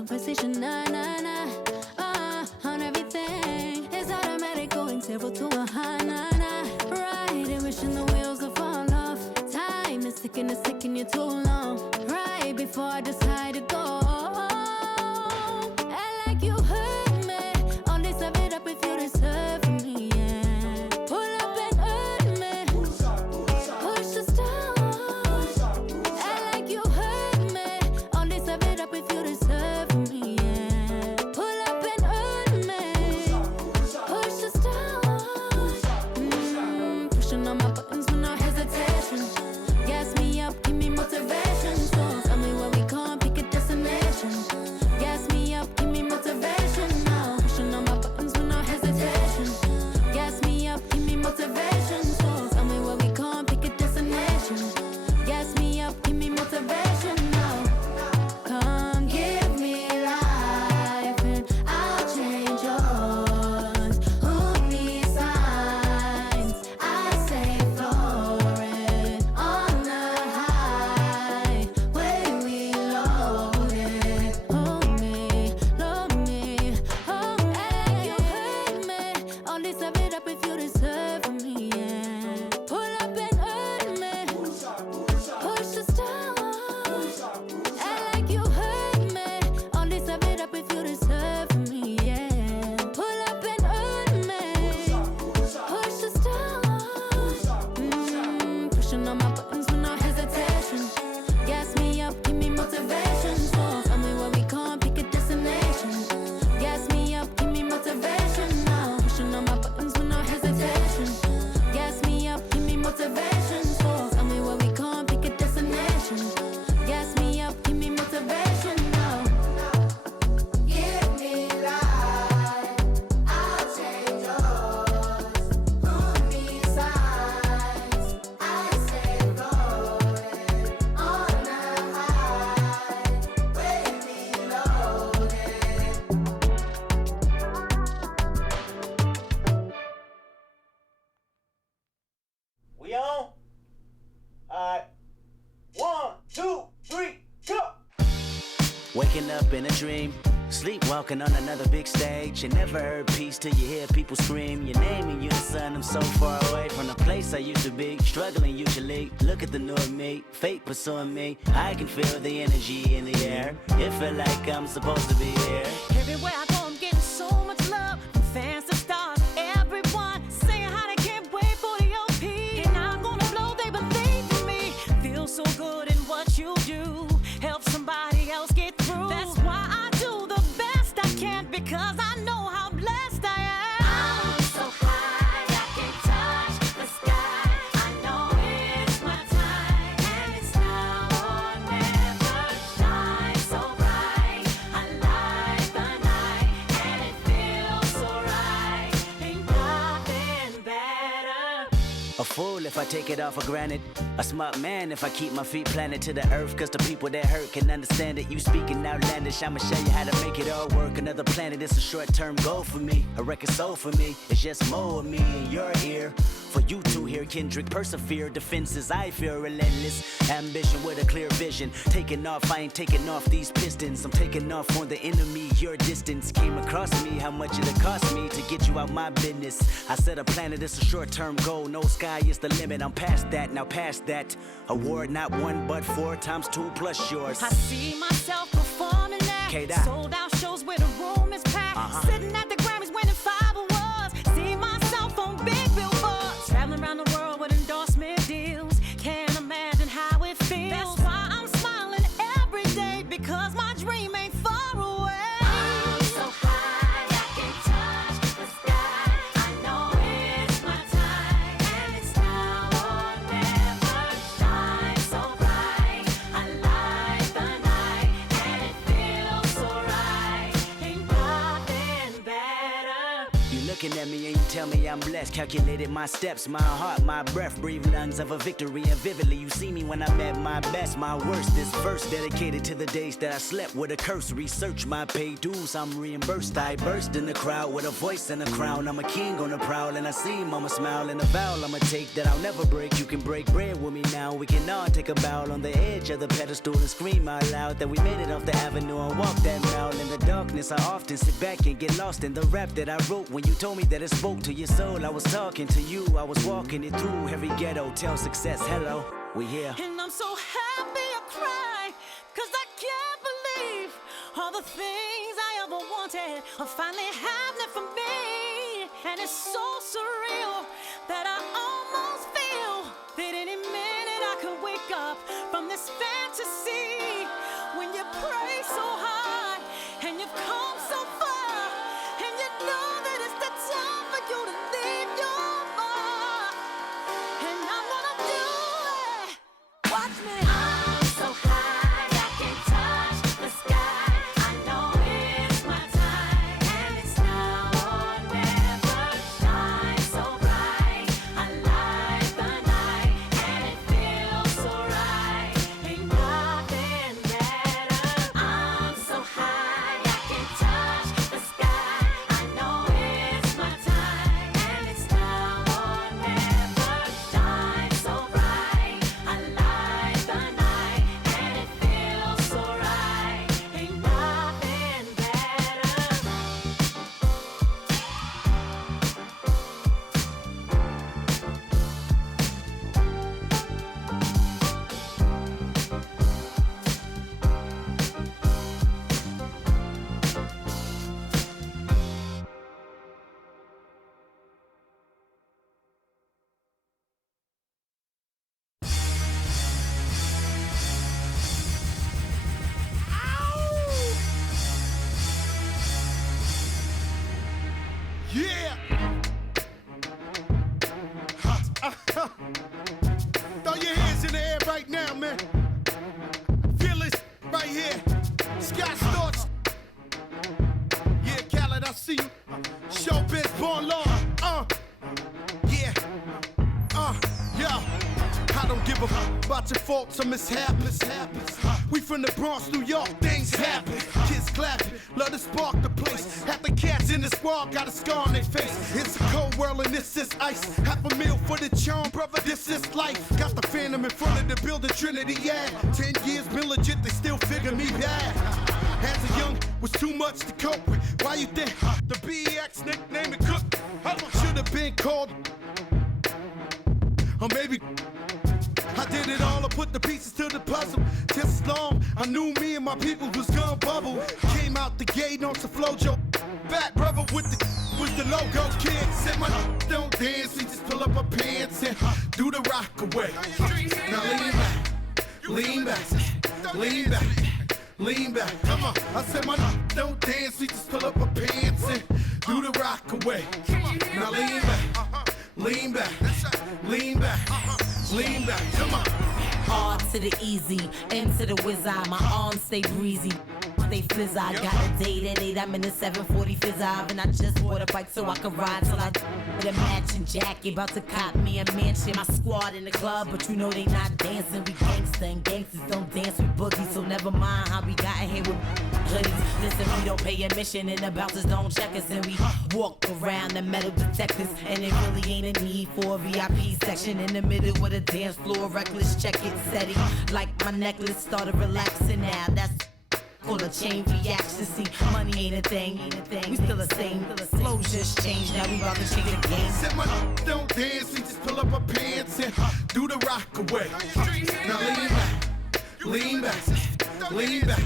conversation, nah, nah, nah. On everything, it's automatic, going 0 to 100, nah, nah. Right, and wishing the wheels will fall off. Time is ticking, it's taking you too long. Right before I decide to go. And like you heard me, only serve it up if you deserve me, yeah. Pull up and hurt me, push the stars. And like you heard me, only serve it up if you deserve me, yeah. Pull up and hurt me, push the stars. Pushing on my buttons with no hesitation. Gas me up, give me motivation. So tell me where we come, pick a destination. Gas me up, give me motivation now. Pushing on my buttons with no hesitation. Gas me up, give me motivation. So tell me where we come, pick a destination. Gas me up, give me motivation now. Come give me life and I'll change yours. Who needs signs? I say floating on the highway we loaded. Hold me, love me, hold me. And you hurt me, only serve it up if you deserve me, yeah. Pull up and hurt me, push the stars. And like you hurt me, only serve it up if you deserve me, yeah. Pull up and hurt me, push the stars. Pushing on my buttons with no hesitation. Gas me up, give me motivation. So tell me where we come, pick a destination. Gas me up, give me motivation now. Pushing on my buttons with no hesitation. Gas me up, give me motivation. So tell me where we come, pick a destination. Gas me up, give me motivation now. Give me life, I'll change yours. Who needs signs? I say floating on the highway we loaded. We on? Alright. 1, 2, 3, go! Waking up in a dream, sleepwalking on another big stage. You never heard peace till you hear people scream your name in unison. I'm so far away from the place I used to be, struggling usually. Look at the new me, fate pursuing me. I can feel the energy in the air. It feel like I'm supposed to be here. Everywhere I go, I'm getting so much love from fans to stars. Everyone saying how they can't wait for the OP. And I'm gonna blow, they believe in me. Feel so good in what you do. Help somebody else get through. That's why I do the best I can, because I know how blessed I am. I'm so high, I can touch the sky. I know it's my time, and it's now or never. Shine so bright, I light the night, and it feels so right. Ain't nothing better. A fool if I take it all for granted. A smart man if I keep my feet planted to the earth. Cause the people that hurt can understand it. You speaking outlandish, I'ma show you how to make it all work. Another planet, it's a short-term goal for me. A record soul for me, it's just more of me in your ear. For you to hear Kendrick persevere. Defenses, I feel relentless. Ambition with a clear vision. Taking off, I ain't taking off these pistons. I'm taking off on the enemy. Your distance came across me. How much it'll cost me to get you out my business. I said a planet, it's a short-term goal. No sky is the limit. I'm past that, now past that. Award not 1 but 4 times 2 plus yours. I see myself performing that. K-Dot. Sold out shows where the room is packed. Sitting at the Grammys winning 5 awards. See myself on big billboards. Traveling around the world with endorsement deals. Can't imagine how it feels. That's why I'm smiling every day, because my dream ain't far away. I'm so high, I can touch the sky. I know it's my time, and it's now or never. Shine so bright, I light the night, and it feels so right. looking at me and you tell me I'm blessed. Calculated my steps, my heart, my breath. Breathe lungs of a victory and vividly you see me when I'm at my best, my worst. This verse dedicated to the days that I slept with a curse. Research my paid dues, I'm reimbursed. I burst in the crowd with a voice and a crown. I'm a king on the prowl and I see mama smile. And a vow I'ma take that I'll never break. You can break bread with me now. We can all take a bow on the edge of the pedestal and scream out loud that we made it off the avenue and walk that mile. In the darkness I often sit back and get lost in the rap that I wrote. When you told me that it spoke to your soul, I was talking to you. I was walking it through every ghetto. Tell success hello, we here. And I'm so happy I cry, 'cause I can't believe all the things I ever wanted are finally happening for me. And it's so surreal that I almost feel that any minute I could wake up from this fantasy. When you pray so hard and you've come so far, and you know that it's the time for you to leave your mark. And I'm gonna do it. Watch me. I'm so high I can touch the sky. I know it's my time, and it's now or never. Shine so bright, I light the night, and it feels so right. Ain't nothing better. I'm so high I can touch the sky. I know it's my time, and it's now or never. Shine so bright, I light the night, and it feels so right. Ain't nothing better. Yeah! Throw your hands in the air right now, man. Feel it right here. Scott Storch. Yeah, Khaled, I see you. Showbiz, born law. Yeah. Yo. I don't give a fuck about your faults or mishaps. We from the Bronx, New York, things happen. Kids clapping, love to spark the place. Half the cats in the squad got a scar on their face. It's a cold world and this is ice. Half a meal for the charm, brother, this is life. Got the Phantom in front of the building, Trinity, yeah. 10 years been legit, they still figure me bad. As a young, was too much to cope with. Why you think the BX nickname it Cook? Should have been called, or maybe I did it all, I put the pieces to the puzzle. Just as long, I knew me and my people was gonna bubble. Came out the gate on some flojo. Back brother with the logo kid. Said my don't dance, we just pull up our pants and do the rock away. Now lean back, lean back, lean back, lean back. Come on, I said my don't dance, we just pull up our pants and do the rock away. Now lean back, lean back, lean back. Lean back, come on. R to the easy, M to the whiz eye. My arms stay breezy, stay fizz eye. Got a date at 8, I'm in the 740 fizz eye. And I just bought a bike so I can ride till I with a matching jacket. About to cop me a mansion. My squad in the club, but you know they not dancing. We gangsta and gangsters don't dance with boogies. So never mind how we got in here with hoodies. Listen, we don't pay admission and the bouncers don't check us. And we walk around the metal detectors. And it really ain't a need for a VIP section in the middle with a dance floor. Reckless, check it, steady. Like my necklace started relaxing now. That's full of chain reaction. See, money ain't a thing. We still the same. Flows just changed. Now we about to change the game. Said my don't dance, we just pull up our pants and do the rock away. Now lean back, lean back, lean back,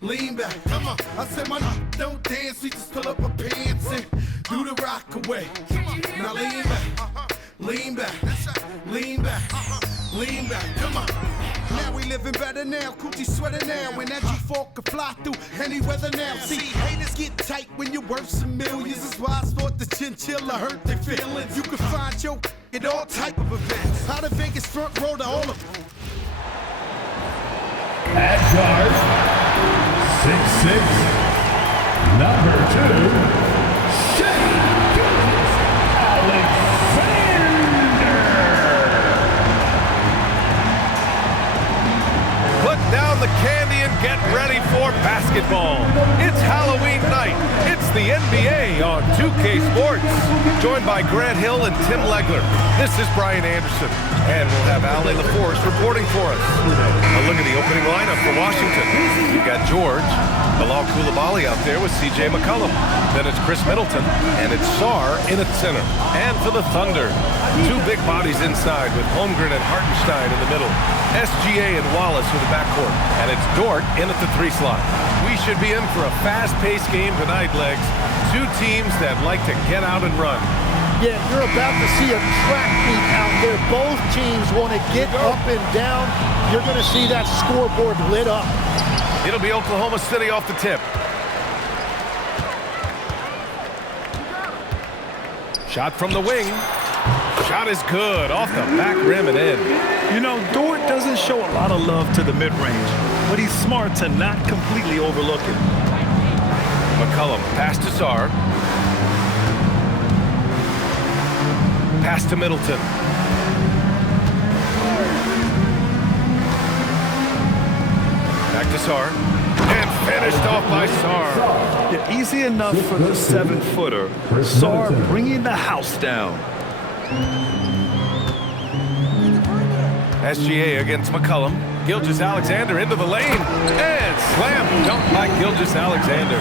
lean back. Come on, I said my don't dance, we just pull up our pants and do the rock away. Now lean back, lean back, lean back, lean back. Come on. Now we living better now, coochie sweater now, and that G4 can fly through any weather now. See, haters get tight when you're worth some millions. That's why I thought the chinchilla hurt their feelings. You can find your at all type of events. Out of Vegas front row to all of them. At guard, 6'6", number 2, Shane. basketball. It's Halloween night. It's the NBA on 2K Sports. Joined by Grant Hill and Tim Legler. This is Brian Anderson. And we'll have Ale LaForce reporting for us. A look at the opening lineup for Washington. You've got George, Bilal Coulibaly out there with C.J. McCollum. Then it's Khris Middleton, and it's Sarr in at center. And for the Thunder, two big bodies inside with Holmgren and Hartenstein in the middle. SGA and Wallace with the backcourt. And it's Dort in at the 3 slot. We should be in for a fast-paced game tonight, Legs. Two teams that like to get out and run. Yeah, you're about to see a track meet out there. Both teams want to get up and down. You're going to see that scoreboard lit up. It'll be Oklahoma City off the tip. Shot from the wing. Shot is good. Off the back rim and in. You know, Dort doesn't show a lot of love to the mid-range, but he's smart to not completely overlook it. McCollum, pass to Sarr. Pass to Middleton. Back to Sarr. And finished off by Sarr. Yeah, easy enough for the 7-footer. Sarr bringing the house down. SGA against McCollum. Gilgeous-Alexander into the lane. And slam dunk by Gilgeous-Alexander.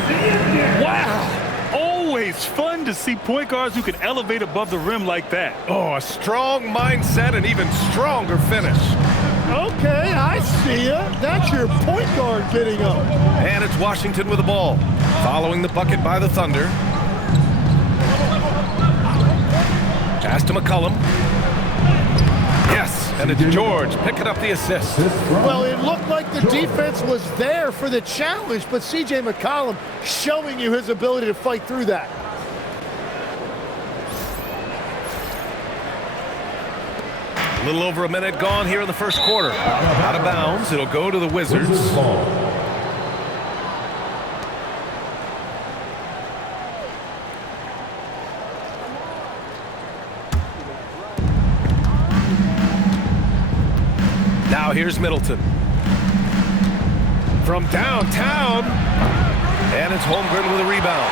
Wow! Always fun to see point guards who can elevate above the rim like that. Oh, a strong mindset and even stronger finish. Okay, I see ya. That's your point guard getting up. And it's Washington with the ball. Following the bucket by the Thunder. Pass to McCollum. Yes, and it's George picking up the assist. Well, it looked like the defense was there for the challenge, but C.J. McCollum showing you his ability to fight through that. A little over a minute gone here in the first quarter. Out of bounds, it'll go to the Wizards. Now here's Middleton. From downtown. And it's Holmgren with a rebound.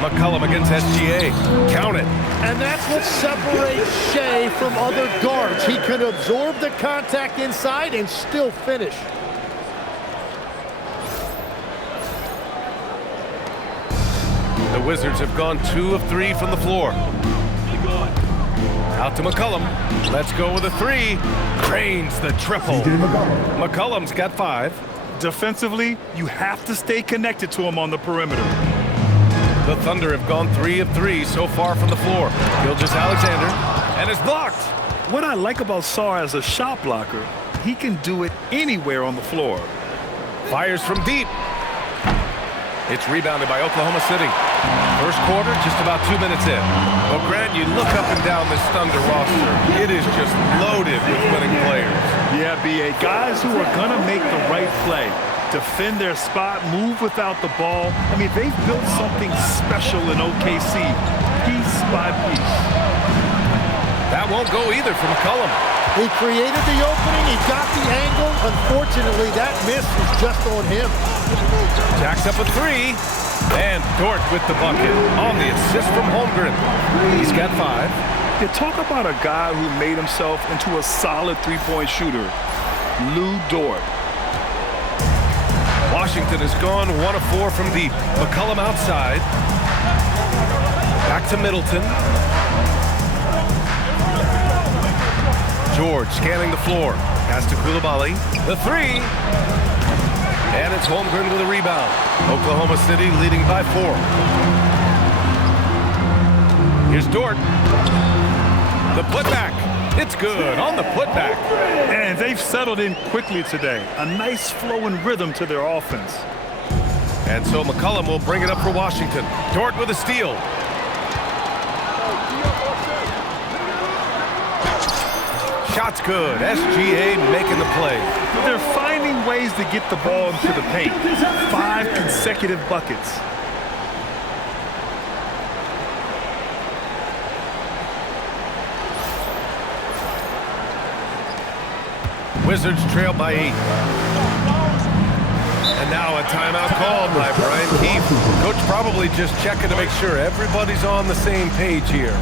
McCollum against SGA. Count it. And that's what separates Shea from other guards. He can absorb the contact inside and still finish. The Wizards have gone 2 of 3 from the floor. Out to McCollum. Let's go with a 3. Cranes the triple. McCollum's got 5. Defensively, you have to stay connected to him on the perimeter. The Thunder have gone 3 of 3 so far from the floor. Gilgeous-Alexander, and it's blocked. What I like about Sarr as a shot blocker, he can do it anywhere on the floor. Fires from deep. It's rebounded by Oklahoma City. First quarter, just about 2 minutes in. Well, Grant, you look up and down this Thunder roster. It is just loaded with winning players. Yeah, B.A. Guys who are going to make the right play. Defend their spot, move without the ball. I mean, they've built something special in OKC, piece by piece. That won't go either for McCollum. He created the opening, he got the angle. Unfortunately, that miss was just on him. Jacks up a 3, and Dort with the bucket on the assist from Holmgren. He's got 5. You talk about a guy who made himself into a solid three-point shooter, Dort. Washington has gone 1 of 4 from deep. McCollum outside. Back to Middleton. George scanning the floor. Pass to Coulibaly. The 3. And it's Holmgren with a rebound. Oklahoma City leading by 4. Here's Dort. The putback. It's good on the putback. And they've settled in quickly today. A nice flow and rhythm to their offense. And so McCollum will bring it up for Washington. Dort with a steal. Shot's good. SGA making the play. They're finding ways to get the ball into the paint. 5 consecutive buckets. Wizards trail by 8. And now a timeout called by Brian Keefe. Coach probably just checking to make sure everybody's on the same page here.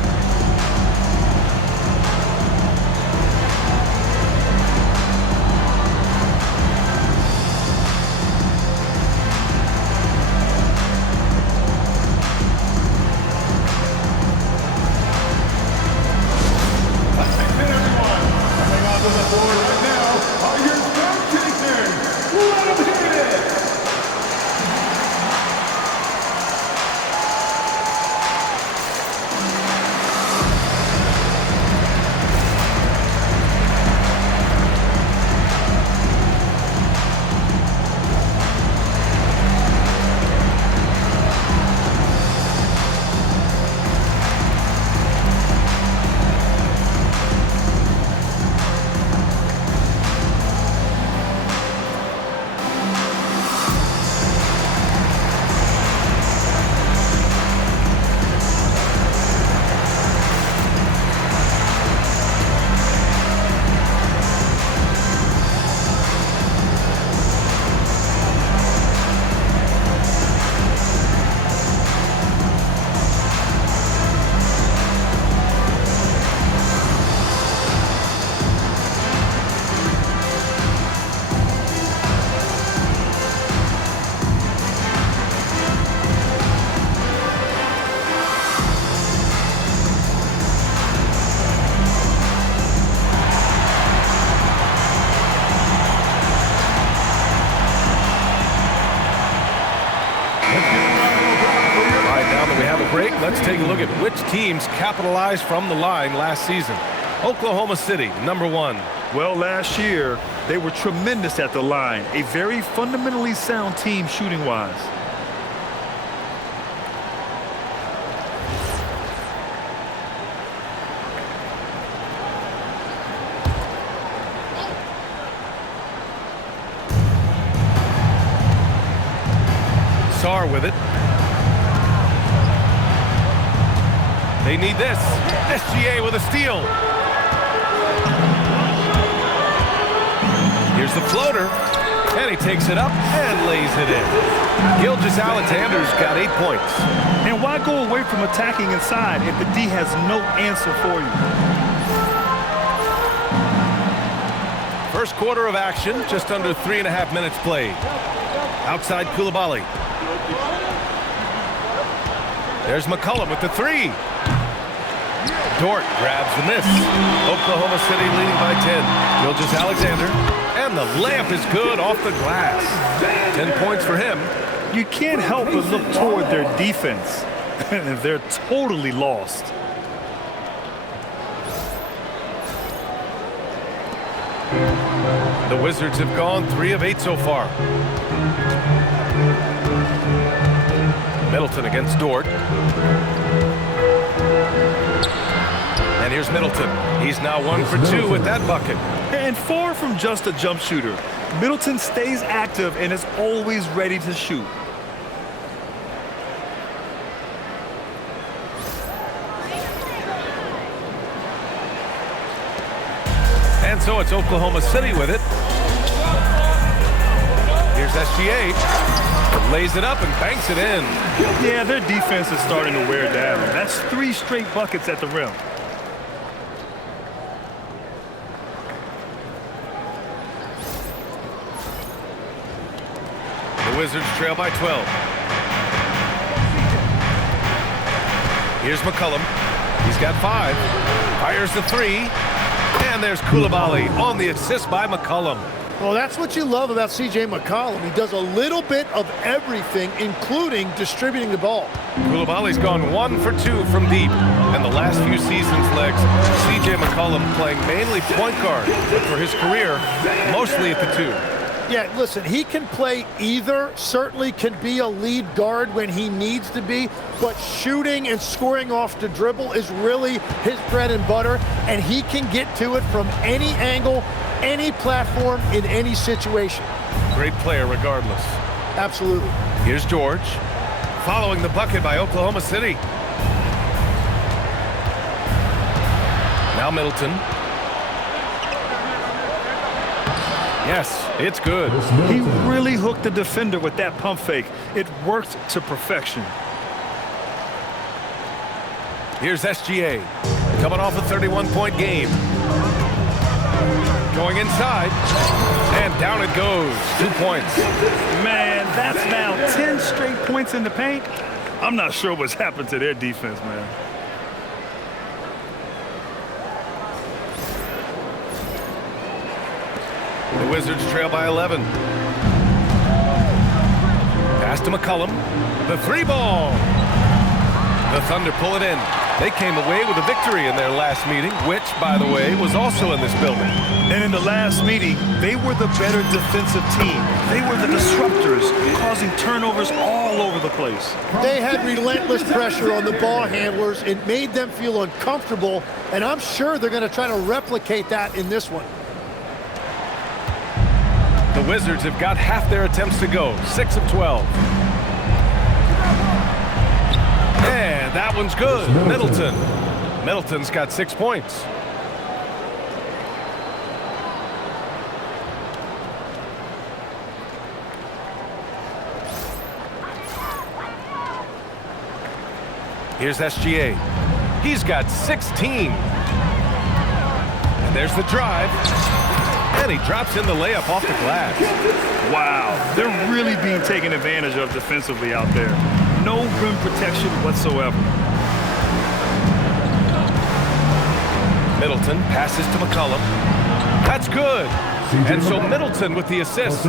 Let's take a look at which teams capitalized from the line last season. Oklahoma City, number 1. Well, last year, they were tremendous at the line. A very fundamentally sound team shooting-wise. Sar with it. They need this. SGA with a steal. Here's the floater. And he takes it up and lays it in. Gilgeous-Alexander's got 8 points. And why go away from attacking inside if the D has no answer for you? First quarter of action, just under 3.5 minutes played. Outside Coulibaly. There's McCollum with the 3. Dort grabs the miss. Oklahoma City leading by 10. Gilgeous-Alexander. And the layup is good off the glass. 10 points for him. You can't help but look toward their defense. They're totally lost. The Wizards have gone 3 of 8 so far. Middleton against Dort. And here's Middleton. He's now 1 for 2 with that bucket. And far from just a jump shooter, Middleton stays active and is always ready to shoot. And so it's Oklahoma City with it. Here's SGA. Lays it up and banks it in. Yeah, their defense is starting to wear down. That's 3 straight buckets at the rim. The Wizards trail by 12. Here's McCollum. He's got 5. Fires the 3. And there's Coulibaly on the assist by McCollum. Well, that's what you love about C.J. McCollum. He does a little bit of everything, including distributing the ball. Coulibaly's gone 1 for 2 from deep. And the last few seasons' legs, C.J. McCollum playing mainly point guard, but for his career, mostly at the 2. Yeah, listen, he can play either, certainly can be a lead guard when he needs to be, but shooting and scoring off the dribble is really his bread and butter, and he can get to it from any angle, any platform, in any situation. Great player regardless. Absolutely. Here's George, following the bucket by Oklahoma City. Now Middleton. Yes, it's good. He really hooked the defender with that pump fake. It worked to perfection. Here's SGA, coming off a 31-point game. Going inside, and down it goes. 2 points. Man, that's now 10 straight points in the paint. I'm not sure what's happened to their defense, man. The Wizards trail by 11. Pass to McCollum. The 3-ball. The Thunder pull it in. They came away with a victory in their last meeting, which, by the way, was also in this building. And in the last meeting, they were the better defensive team. They were the disruptors, causing turnovers all over the place. They had relentless pressure on the ball handlers. It made them feel uncomfortable, and I'm sure they're going to try to replicate that in this one. The Wizards have got half their attempts to go, 6 of 12. And that one's good. Middleton. Middleton's got 6 points. Here's SGA. He's got 16. And there's the drive. And he drops in the layup off the glass. Wow, they're really being taken advantage of defensively out there. No rim protection whatsoever. Middleton passes to McCollum. That's good. And so Middleton with the assist.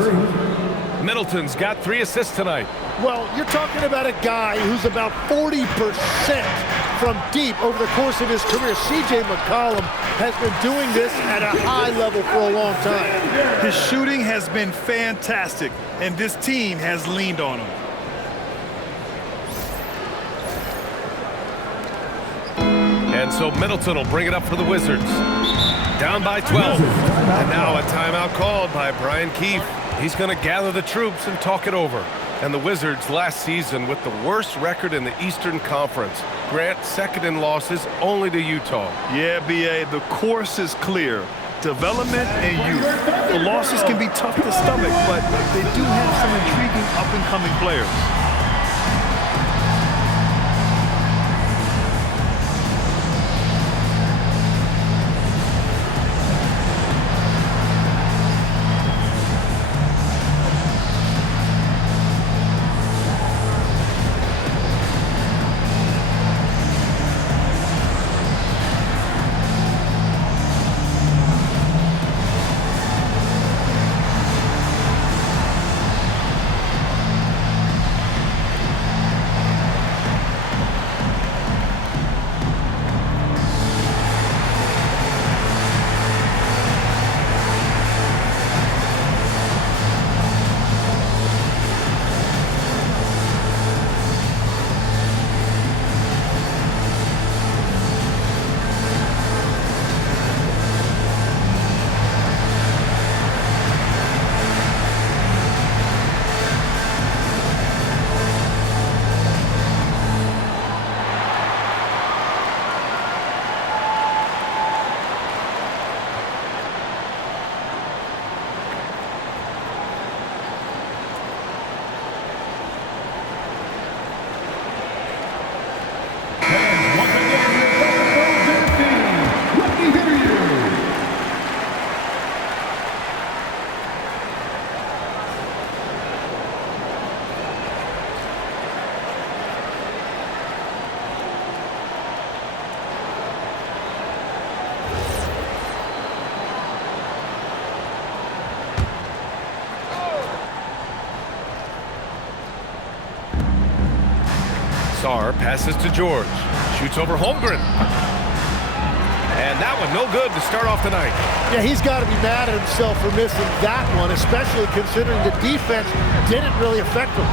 Middleton's got 3 assists tonight. Well, you're talking about a guy who's about 40% from deep over the course of his career. C.J. McCollum has been doing this at a high level for a long time. His shooting has been fantastic, and this team has leaned on him. And so Middleton will bring it up for the Wizards. Down by 12. And now a timeout called by Brian Keefe. He's going to gather the troops and talk it over. And the Wizards last season with the worst record in the Eastern Conference. Grant, second in losses only to Utah. Yeah, B.A., the course is clear. Development and youth. The losses can be tough to stomach, but they do have some intriguing up-and-coming players. Sarr passes to George. Shoots over Holmgren. And that one no good to start off the night. Yeah, he's got to be mad at himself for missing that one, especially considering the defense didn't really affect him.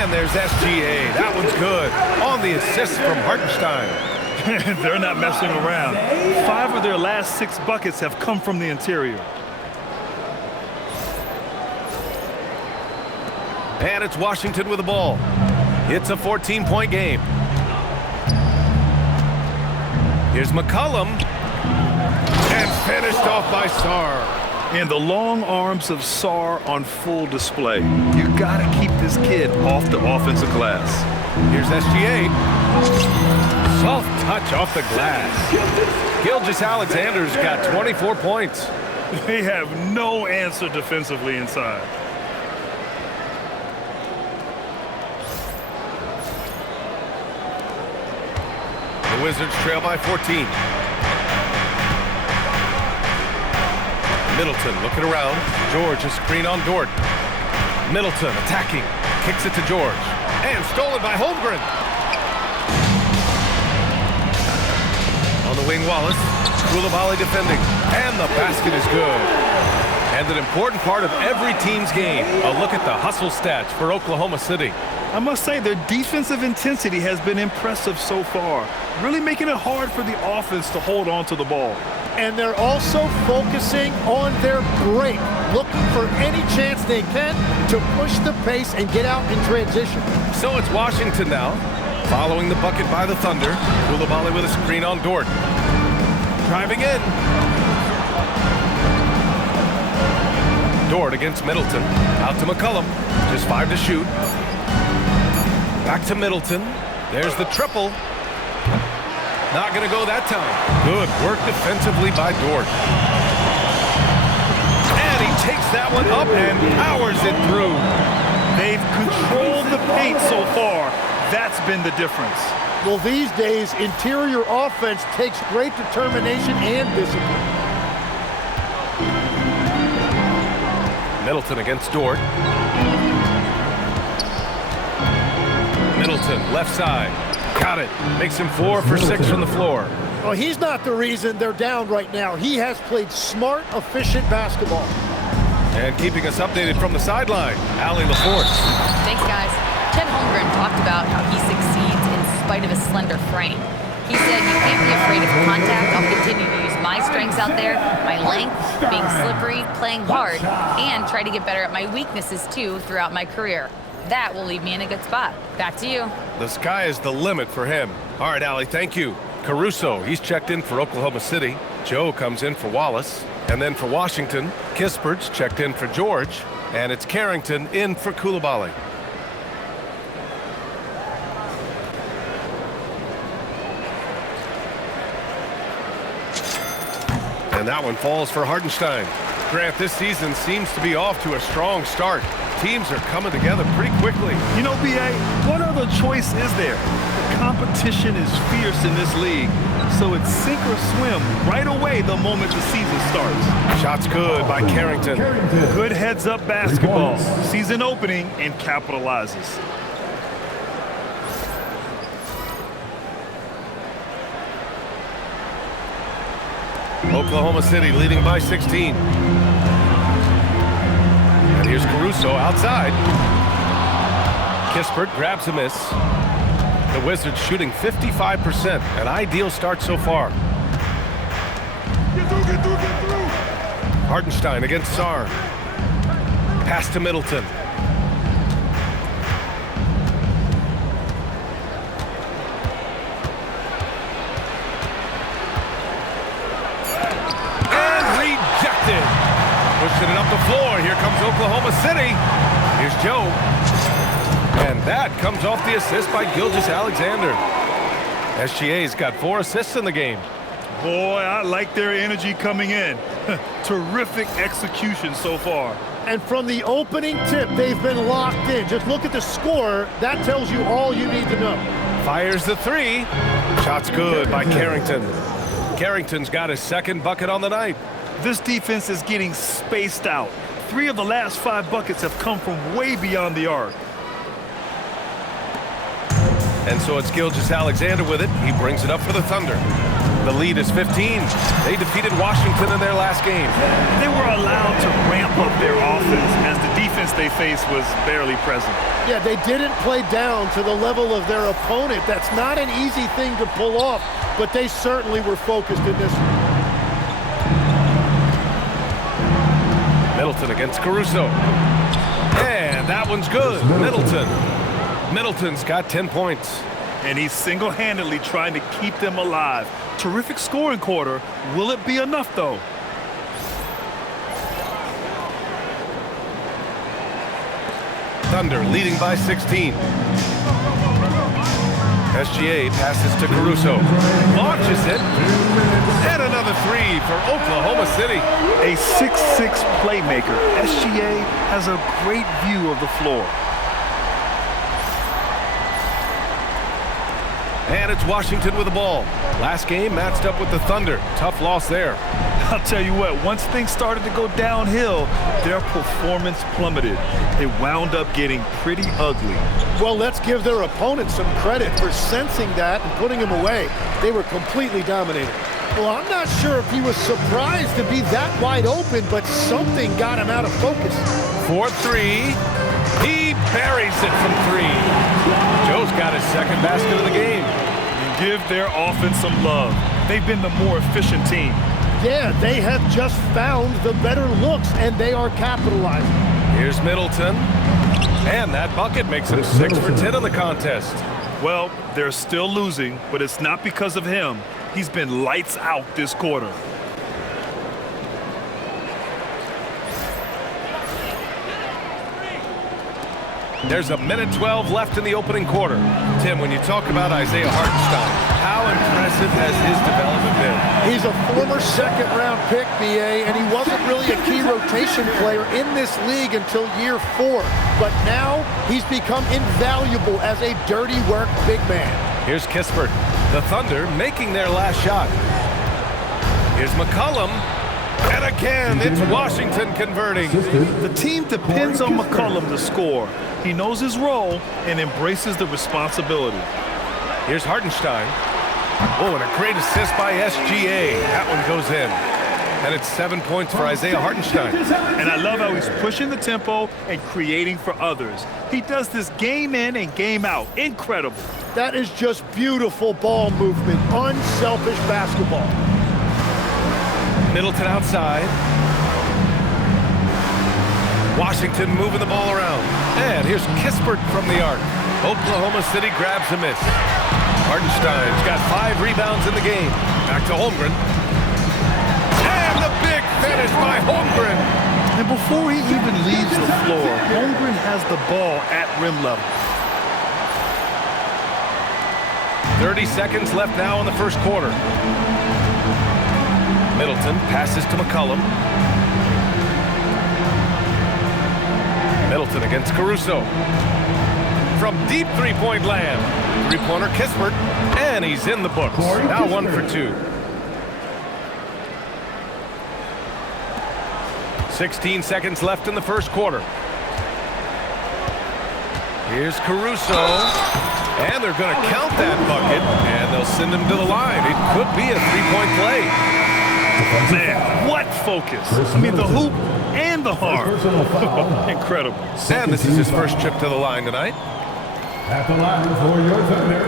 And there's SGA. That one's good. On the assist from Hartenstein. They're not messing around. 5 of their last 6 buckets have come from the interior. And it's Washington with the ball. It's a 14-point game. Here's McCollum. And finished off by Sarr. And the long arms of Sarr on full display. You gotta keep this kid off the offensive glass. Here's SGA. Soft touch off the glass. Gilgeous-Alexander's got 24 points. They have no answer defensively inside. The Wizards trail by 14. Middleton looking around. George, a screen on Dort. Middleton attacking. Kicks it to George. And stolen by Holmgren. On the wing, Wallace. Koulibaly defending. And the basket is good. And an important part of every team's game. A look at the hustle stats for Oklahoma City. I must say their defensive intensity has been impressive so far. Really making it hard for the offense to hold on to the ball. And they're also focusing on their break, looking for any chance they can to push the pace and get out in transition. So it's Washington now, following the bucket by the Thunder. Koulibaly with a screen on Dort. Driving in. Dort against Middleton. Out to McCollum. Just 5 to shoot. Back to Middleton. There's the triple. Not going to go that time. Good work defensively by Dort. And he takes that one up and powers it through. They've controlled the paint so far. That's been the difference. Well, these days, interior offense takes great determination and discipline. Middleton against Dort. Middleton, left side. Got it. Makes him 4 for 6 from the floor. Well, he's not the reason they're down right now. He has played smart, efficient basketball. And keeping us updated from the sideline, Allie LaForce. Thanks, guys. Chet Holmgren talked about how he succeeds in spite of his slender frame. He said, you can't be afraid of contact. I'll continue to use my strengths out there, my length, being slippery, playing hard, and try to get better at my weaknesses, too, throughout my career. That will leave me in a good spot. Back to you. The sky is the limit for him. All right, Allie, thank you. Caruso, he's checked in for Oklahoma City. Joe comes in for Wallace. And then for Washington, Kispert's checked in for George. And it's Carrington in for Koulibaly. And that one falls for Hartenstein. Grant, this season seems to be off to a strong start. Teams are coming together pretty quickly. You know, B.A., what other choice is there? The competition is fierce in this league, so it's sink or swim right away the moment the season starts. Shots good by Carrington. Good heads-up basketball. Season opening and capitalizes. Oklahoma City leading by 16. And here's Caruso outside. Kispert grabs a miss. The Wizards shooting 55%, an ideal start so far. Get through. Hartenstein against Sarr. Pass to Middleton. Pushing it up the floor. Here comes Oklahoma City. Here's Joe. And that comes off the assist by Gilgeous-Alexander. SGA's got 4 assists in the game. Boy, I like their energy coming in. Terrific execution so far. And from the opening tip, they've been locked in. Just look at the score. That tells you all you need to know. Fires the 3. Shot's good by Carrington. Carrington's got his 2nd bucket on the night. This defense is getting spaced out. 3 of the last 5 buckets have come from way beyond the arc. And so it's Gilgeous-Alexander with it. He brings it up for the Thunder. The lead is 15. They defeated Washington in their last game. They were allowed to ramp up their offense as the defense they faced was barely present. Yeah, they didn't play down to the level of their opponent. That's not an easy thing to pull off, but they certainly were focused in this one. Middleton against Caruso. And that one's good. Middleton's got 10 points. And he's single-handedly trying to keep them alive. Terrific scoring quarter. Will it be enough, though? Thunder leading by 16. SGA passes to Caruso. Launches it. And another three for Oklahoma City. A 6'6" playmaker. SGA has a great view of the floor. And it's Washington with the ball. Last game matched up with the Thunder. Tough loss there. I'll tell you what, once things started to go downhill, their performance plummeted. It wound up getting pretty ugly. Well, let's give their opponent some credit for sensing that and putting him away. They were completely dominated. Well, I'm not sure if he was surprised to be that wide open, but something got him out of focus. 4-3. He buries it from three. Joe's got his second basket of the game. And give their offense some love. They've been the more efficient team. Yeah, they have just found the better looks, and they are capitalizing. Here's Middleton. And that bucket makes him 6 for 10 in the contest. Well, they're still losing, but it's not because of him. He's been lights out this quarter. There's a minute 12 left in the opening quarter. Tim, when you talk about Isaiah Hartenstein, how impressive has his development been? He's a former second-round pick, BA, and he wasn't really a key rotation player in this league until year 4. But now he's become invaluable as a dirty work big man. Here's Kispert. The Thunder making their last shot. Here's McCollum. And again, it's Washington converting. The team depends on McCollum to score. He knows his role and embraces the responsibility. Here's Hartenstein. Oh, and a great assist by SGA. That one goes in. And it's 7 points for Isaiah Hartenstein. And I love how he's pushing the tempo and creating for others. He does this game in and game out. Incredible. That is just beautiful ball movement, unselfish basketball. Middleton outside. Washington moving the ball around. And here's Kispert from the arc. Oklahoma City grabs a miss. Hartenstein's got 5 rebounds in the game. Back to Holmgren. And the big finish by Holmgren. And before he even leaves the floor, Holmgren has the ball at rim level. 30 seconds left now in the first quarter. Middleton passes to McCollum. Middleton against Caruso. From deep three-point land. Three-pointer Kispert, and he's in the books. Now 1 for 2. 16 seconds left in the first quarter. Here's Caruso. And they're going to count that bucket, and they'll send him to the line. It could be a three-point play. Man, what focus. I mean, the hoop and the harm. Incredible. And this is his first trip to the line tonight. At the line for your Thunder,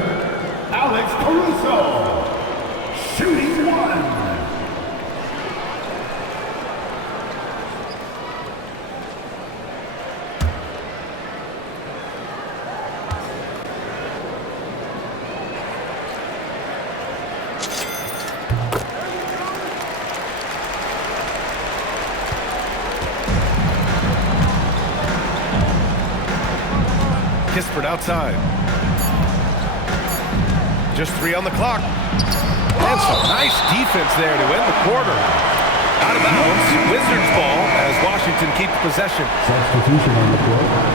Alex Caruso, shooting 1. Kispert outside. Just 3 on the clock. And some nice defense there to end the quarter. Out of bounds, Wizards ball as Washington keeps possession. Substitution on the floor.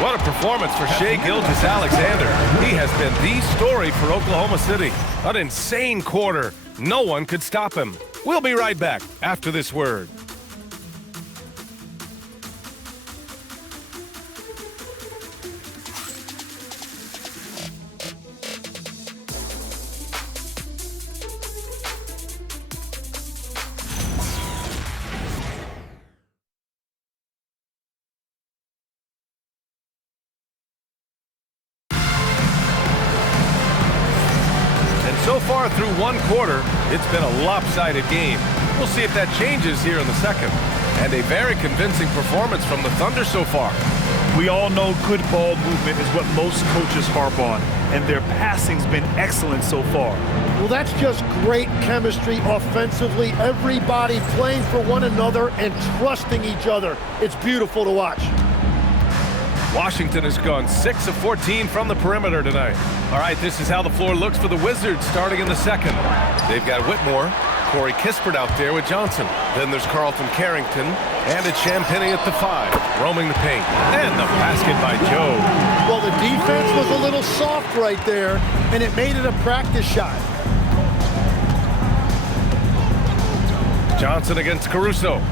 What a performance for Shai Gilgeous-Alexander. He has been the story for Oklahoma City. An insane quarter. No one could stop him. We'll be right back after this word. So far through one quarter, it's been a lopsided game. We'll see if that changes here in the second. And a very convincing performance from the Thunder so far. We all know good ball movement is what most coaches harp on, and their passing's been excellent so far. Well, that's just great chemistry offensively. Everybody playing for one another and trusting each other. It's beautiful to watch. Washington has gone 6 of 14 from the perimeter tonight. All right, this is how the floor looks for the Wizards starting in the second. They've got Whitmore, Corey Kispert out there with Johnson. Then there's Carlton Carrington, and it's Champagnie at the 5, roaming the paint. And the basket by Joe. Well, the defense was a little soft right there, and it made it a practice shot. Johnson against Caruso.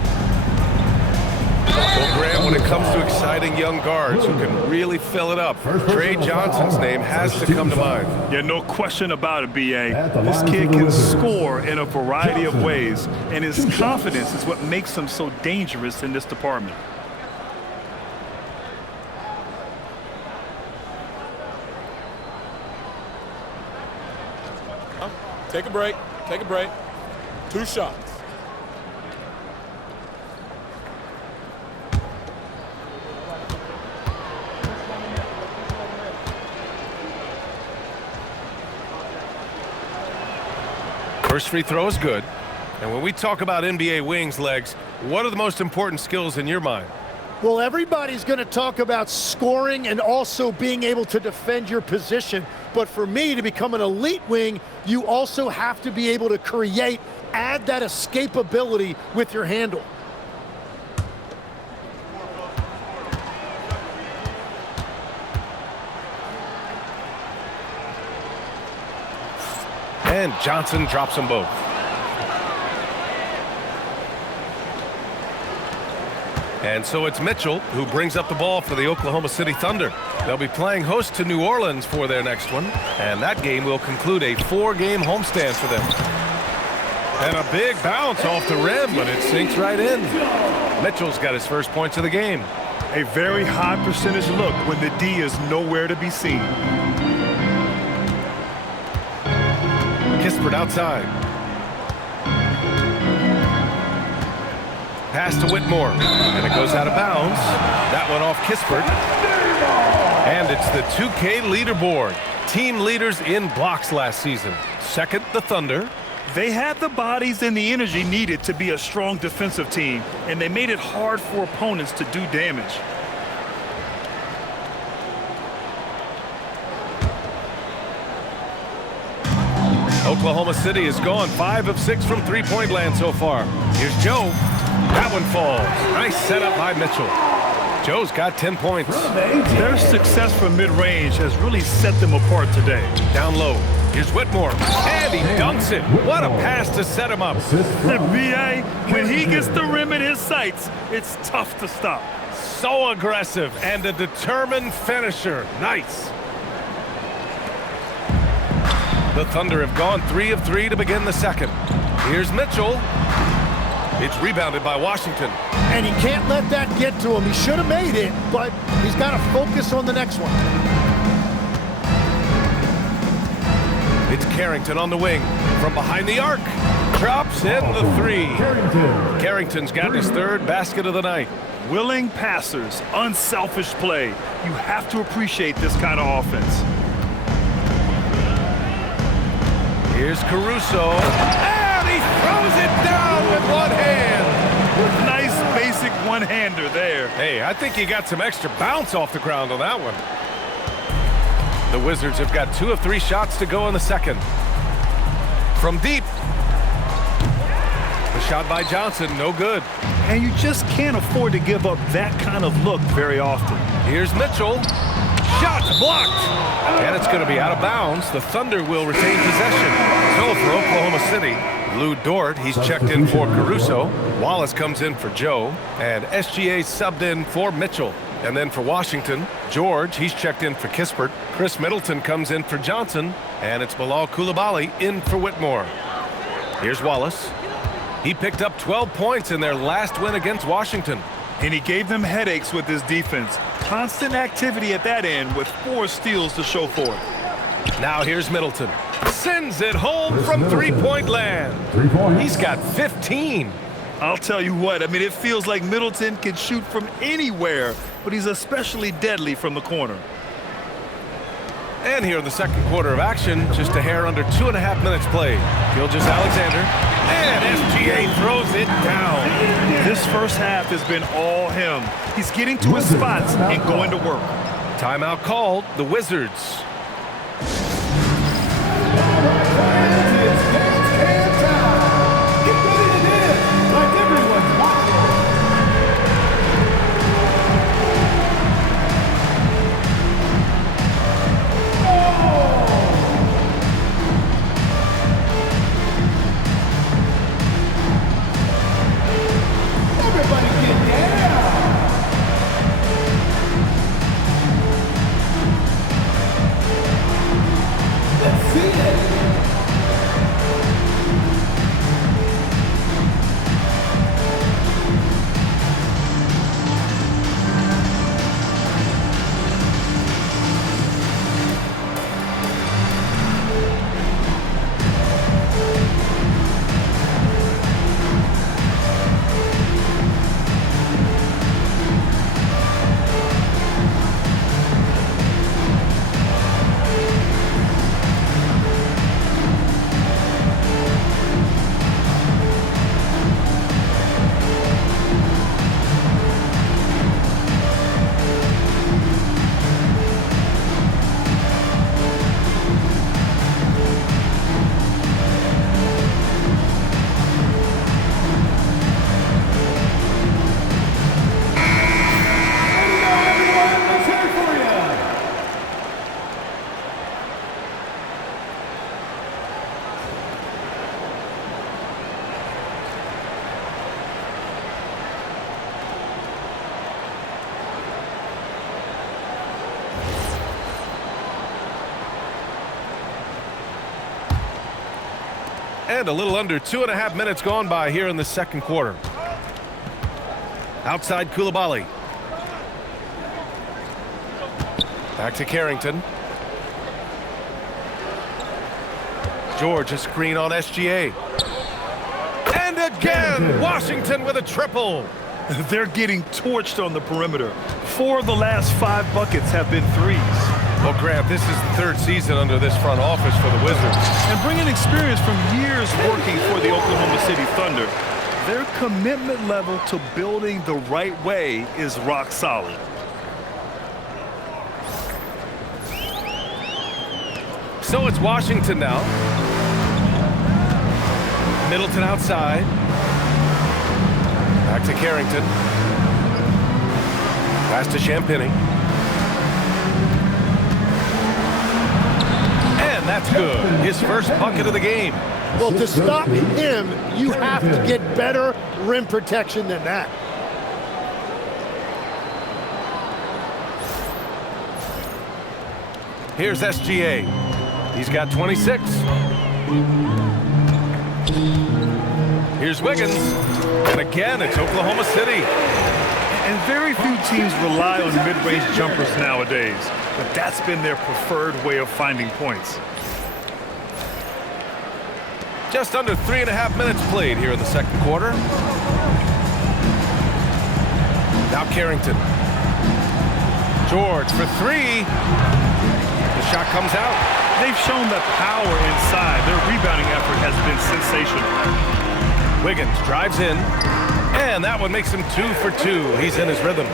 Well, Graham, when it comes to exciting young guards who can really fill it up, Trey Johnson's name has to come to mind. Yeah, no question about it, B.A. This kid can score in a variety of ways, and his confidence is what makes him so dangerous in this department. Take a break. Take a break. 2 shots. First free throw is good. And when we talk about NBA wings, Legs, what are the most important skills in your mind? Well, everybody's going to talk about scoring and also being able to defend your position. But for me, to become an elite wing, you also have to be able to create, add that escapability with your handle. And Johnson drops them both. And so it's Mitchell who brings up the ball for the Oklahoma City Thunder. They'll be playing host to New Orleans for their next one. And that game will conclude a 4-game homestand for them. And a big bounce off the rim, but it sinks right in. Mitchell's got his first points of the game. A very high percentage look when the D is nowhere to be seen. Kispert outside. Pass to Whitmore, and it goes out of bounds. That one off Kispert. And it's the 2K leaderboard. Team leaders in blocks last season. Second, the Thunder. They had the bodies and the energy needed to be a strong defensive team, and they made it hard for opponents to do damage. Oklahoma City has gone 5 of 6 from three-point land so far. Here's Joe. That one falls. Nice setup by Mitchell. Joe's got 10 points. Their success from mid-range has really set them apart today. Down low. Here's Whitmore. And he dunks it. What a pass to set him up. B.A., when he gets the rim in his sights, it's tough to stop. So aggressive and a determined finisher. Nice. The Thunder have gone 3 of 3 to begin the second. Here's Mitchell. It's rebounded by Washington. And he can't let that get to him. He should have made it, but he's got to focus on the next one. It's Carrington on the wing. From behind the arc. Drops in the 3. Carrington's got his 3rd basket of the night. Willing passers, unselfish play. You have to appreciate this kind of offense. Here's Caruso. And he throws it down with one hand. Nice basic one-hander there. Hey, I think he got some extra bounce off the ground on that one. The Wizards have got 2 of 3 shots to go in the second. From deep. The shot by Johnson, no good. And you just can't afford to give up that kind of look very often. Here's Mitchell. Shot blocked. And it's going to be out of bounds. The Thunder will retain possession. So for Oklahoma City, Lou Dort, he's checked in for Caruso. Wallace comes in for Joe. And SGA subbed in for Mitchell. And then for Washington, George, he's checked in for Kispert. Chris Middleton comes in for Johnson. And it's Bilal Coulibaly in for Whitmore. Here's Wallace. He picked up 12 points in their last win against Washington. And he gave them headaches with his defense. Constant activity at that end with 4 steals to show for it. Now here's Middleton. Sends it home from three-point land. 3 points. He's got 15. I'll tell you what, I mean, it feels like Middleton can shoot from anywhere, but he's especially deadly from the corner. And here in the second quarter of action, just a hair under 2.5 minutes played. Gilgeous-Alexander, and SGA throws it down. This first half has been all him. He's getting to his spots and going to work. Timeout called, the Wizards. And a little under 2.5 minutes gone by here in the second quarter. Outside Koulibaly. Back to Carrington. George, a screen on SGA. And again, Washington with a triple. They're getting torched on the perimeter. 4 of the last 5 buckets have been threes. Well, Grant, this is the 3rd season under this front office for the Wizards. And bringing experience from years working for the Oklahoma City Thunder, their commitment level to building the right way is rock solid. So it's Washington now. Middleton outside. Back to Carrington. Pass to Champagny. And that's good. His first bucket of the game. Well, to stop him, you have to get better rim protection than that. Here's SGA. He's got 26. Here's Wiggins. And again, it's Oklahoma City. And very few teams rely on mid-range jumpers nowadays, but that's been their preferred way of finding points. Just under 3.5 minutes played here in the second quarter. Now Carrington. George for 3. The shot comes out. They've shown that power inside. Their rebounding effort has been sensational. Wiggins drives in, and that one makes him 2 for 2. He's in his rhythm.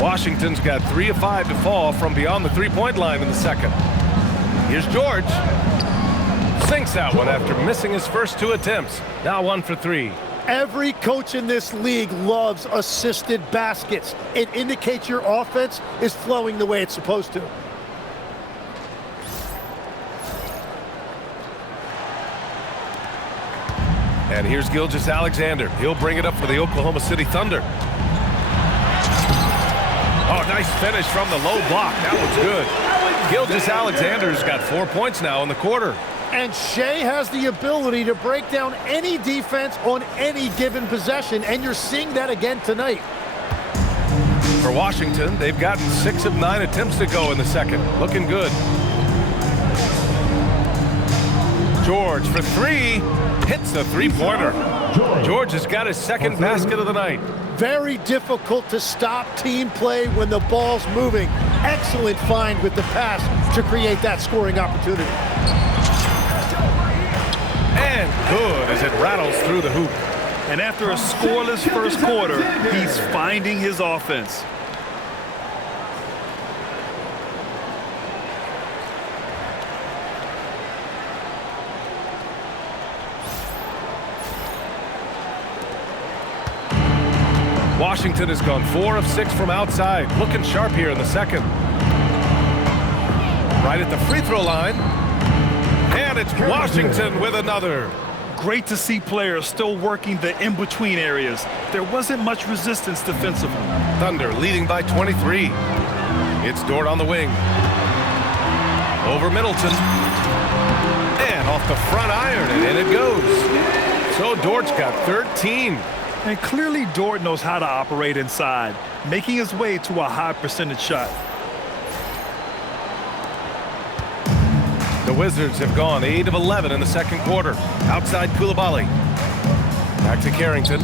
Washington's got 3 of 5 to fall from beyond the three-point line in the second. Here's George. Sinks that one after missing his first 2 attempts. Now 1 for 3. Every coach in this league loves assisted baskets. It indicates your offense is flowing the way it's supposed to. And here's Gilgeous-Alexander. He'll bring it up for the Oklahoma City Thunder. Oh, nice finish from the low block. That was good. Gilgeous-Alexander's got 4 points now in the quarter. And Shea has the ability to break down any defense on any given possession, and you're seeing that again tonight. For Washington, they've gotten 6 of 9 attempts to go in the second. Looking good. George for 3. Hits the three-pointer. George has got his second basket of the night. Very difficult to stop team play when the ball's moving. Excellent find with the pass to create that scoring opportunity. And good as it rattles through the hoop. And after a scoreless first quarter, he's finding his offense. Washington has gone 4 of 6 from outside. Looking sharp here in the second. Right at the free throw line. And it's Washington with another. Great to see players still working the in-between areas. There wasn't much resistance defensively. Thunder leading by 23. It's Dort on the wing. Over Middleton. And off the front iron, and in it goes. So Dort's got 13. And clearly Dort knows how to operate inside, making his way to a high percentage shot. The Wizards have gone 8 of 11 in the second quarter. Outside Koulibaly. Back to Carrington.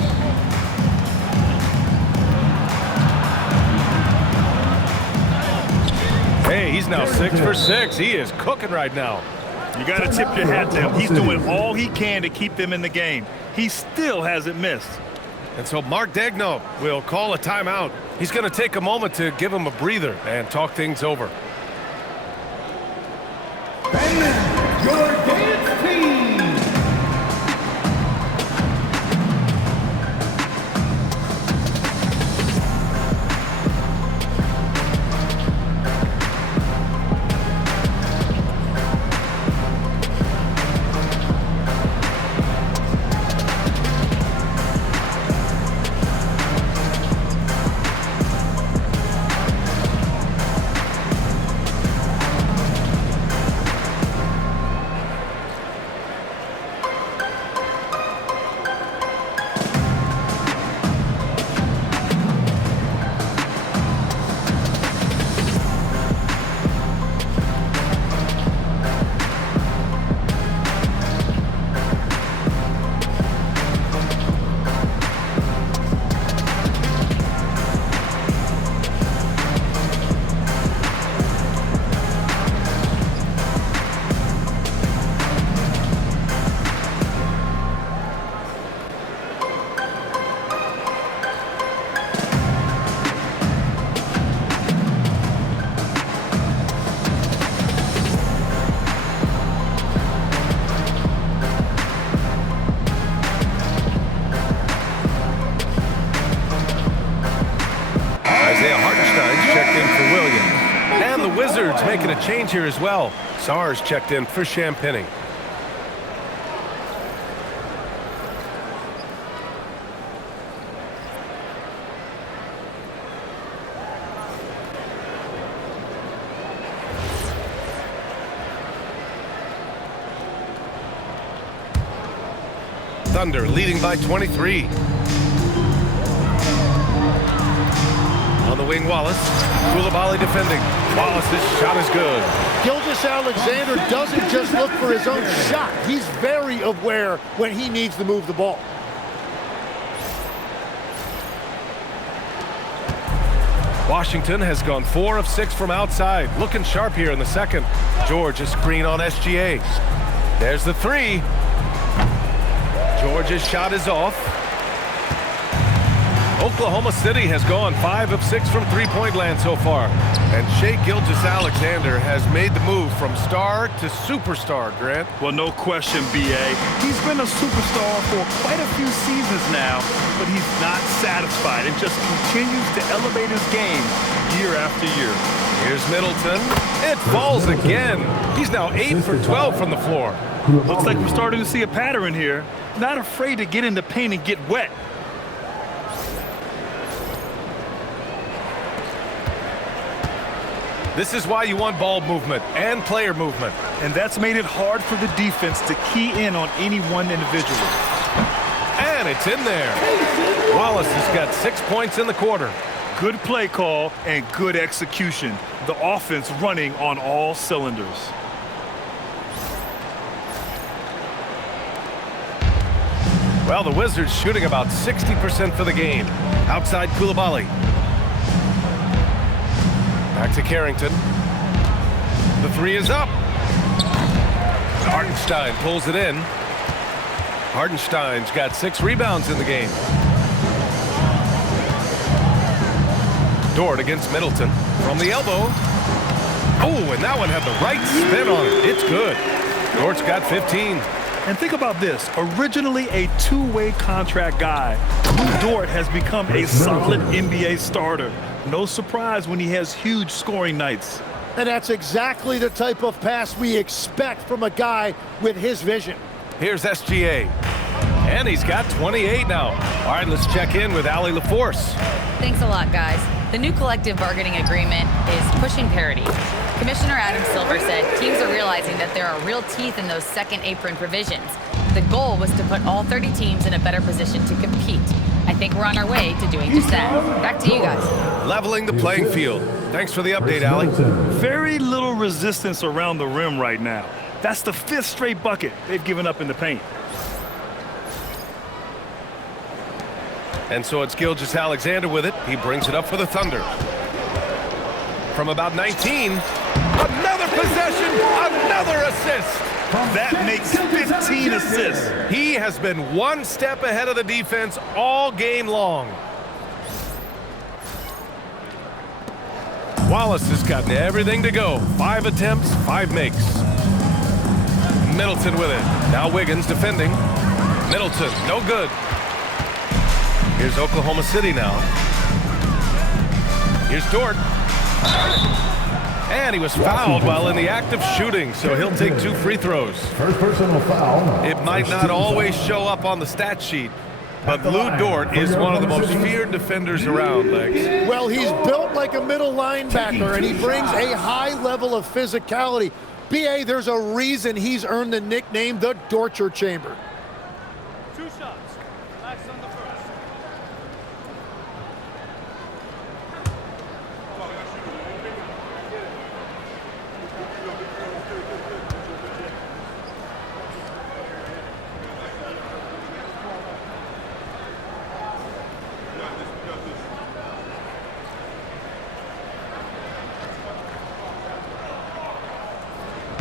Hey, he's now 6 for 6. He is cooking right now. You got to tip your hat to him. He's doing all he can to keep them in the game. He still hasn't missed. And so Mark Daigneault will call a timeout. He's going to take a moment to give him a breather and talk things over. And your dance team. Making a change here as well. Sars checked in for Champagny. Thunder leading by 23. On the wing, Wallace. Koulibaly defending. Wallace's shot is good. Gilgeous-Alexander doesn't just look for his own shot. He's very aware when he needs to move the ball. Washington has gone 4 of 6 from outside. Looking sharp here in the second. George a screen on SGA. There's the 3. George's shot is off. Oklahoma City has gone 5 of 6 from three-point land so far. And Shai Gilgeous-Alexander has made the move from star to superstar, Grant. Well, no question, B.A. He's been a superstar for quite a few seasons now, but he's not satisfied and just continues to elevate his game year after year. Here's Middleton. It falls again. He's now 8 for 12 from the floor. Looks like we're starting to see a pattern here. Not afraid to get in the paint and get wet. This is why you want ball movement and player movement. And that's made it hard for the defense to key in on any one individual. And it's in there. Wallace has got 6 points in the quarter. Good play call and good execution. The offense running on all cylinders. Well, the Wizards shooting about 60% for the game. Outside Koulibaly. Back to Carrington. The three is up. Hartenstein pulls it in. Hartenstein's got 6 rebounds in the game. Dort against Middleton from the elbow. Oh, and that one had the right spin on it. It's good. Dort's got 15. And think about this. Originally a two-way contract guy, Dort has become a solid NBA starter. No surprise when he has huge scoring nights. And that's exactly the type of pass we expect from a guy with his vision. Here's SGA. And he's got 28 now. All right, let's check in with Allie LaForce. Thanks a lot, guys. The new collective bargaining agreement is pushing parity. Commissioner Adam Silver said teams are realizing that there are real teeth in those second apron provisions. The goal was to put all 30 teams in a better position to compete. I think we're on our way to doing just that. Back to you guys. Leveling the playing field. Thanks for the update, Allie. Very little resistance around the rim right now. That's the 5th straight bucket they've given up in the paint. And so it's Gilgeous-Alexander with it. He brings it up for the Thunder. From about 19, another possession, another assist. That makes 15 assists. He has been one step ahead of the defense all game long. Wallace has gotten everything to go. 5 attempts, 5 makes. Middleton with it. Now Wiggins defending. Middleton, no good. Here's Oklahoma City now. Here's Dort. And he was fouled while in the act of shooting, so he'll take 2 free throws. First personal foul. It might not always show up on the stat sheet, but Lou Dort is one of the most feared defenders around, Legs. Well, he's built like a middle linebacker, and he brings a high level of physicality. B.A., there's a reason he's earned the nickname the Dorture Chamber. 2 shots. Last on the first.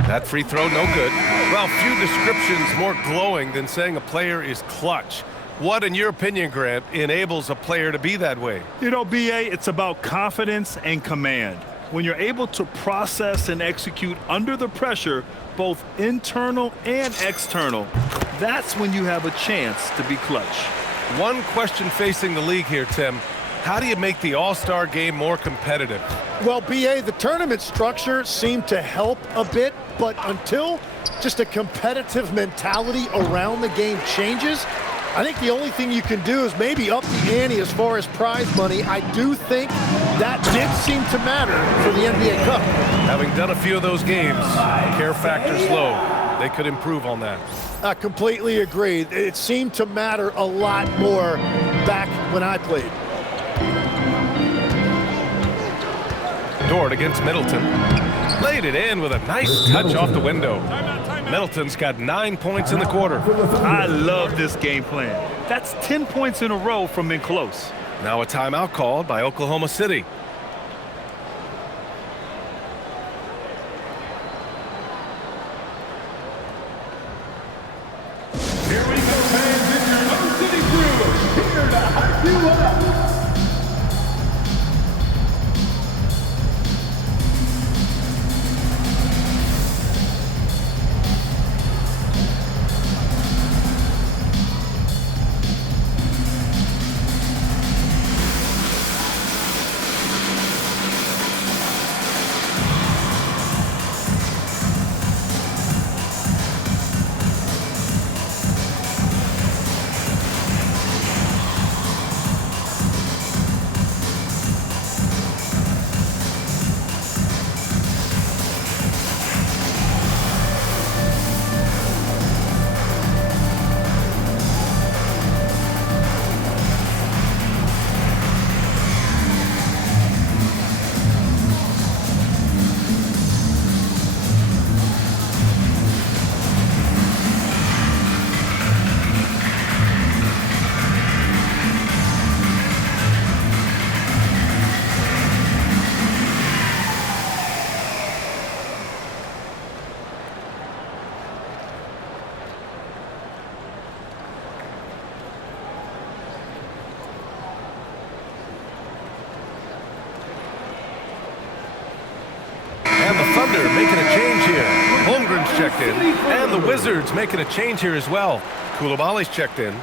That free throw, no good. Well, few descriptions more glowing than saying a player is clutch. What, in your opinion, Grant, enables a player to be that way? You know, B.A., it's about confidence and command. When you're able to process and execute under the pressure, both internal and external, that's when you have a chance to be clutch. One question facing the league here, Tim. How do you make the All-Star game more competitive? Well, B.A., the tournament structure seemed to help a bit, but until just a competitive mentality around the game changes, I think the only thing you can do is maybe up the ante as far as prize money. I do think that did seem to matter for the NBA Cup. Having done a few of those games, care factor's low. They could improve on that. I completely agree. It seemed to matter a lot more back when I played. Dort against Middleton. Laid it in with a nice touch off the window. Middleton's got 9 points in the quarter. I love this game plan. That's 10 points in a row from in close. Now a timeout called by Oklahoma City. Here we go, fans. It's your Oklahoma City Crew here to hype you up. Thunder making a change here. Holmgren's checked in. And the Wizards making a change here as well. Koulibaly's checked in.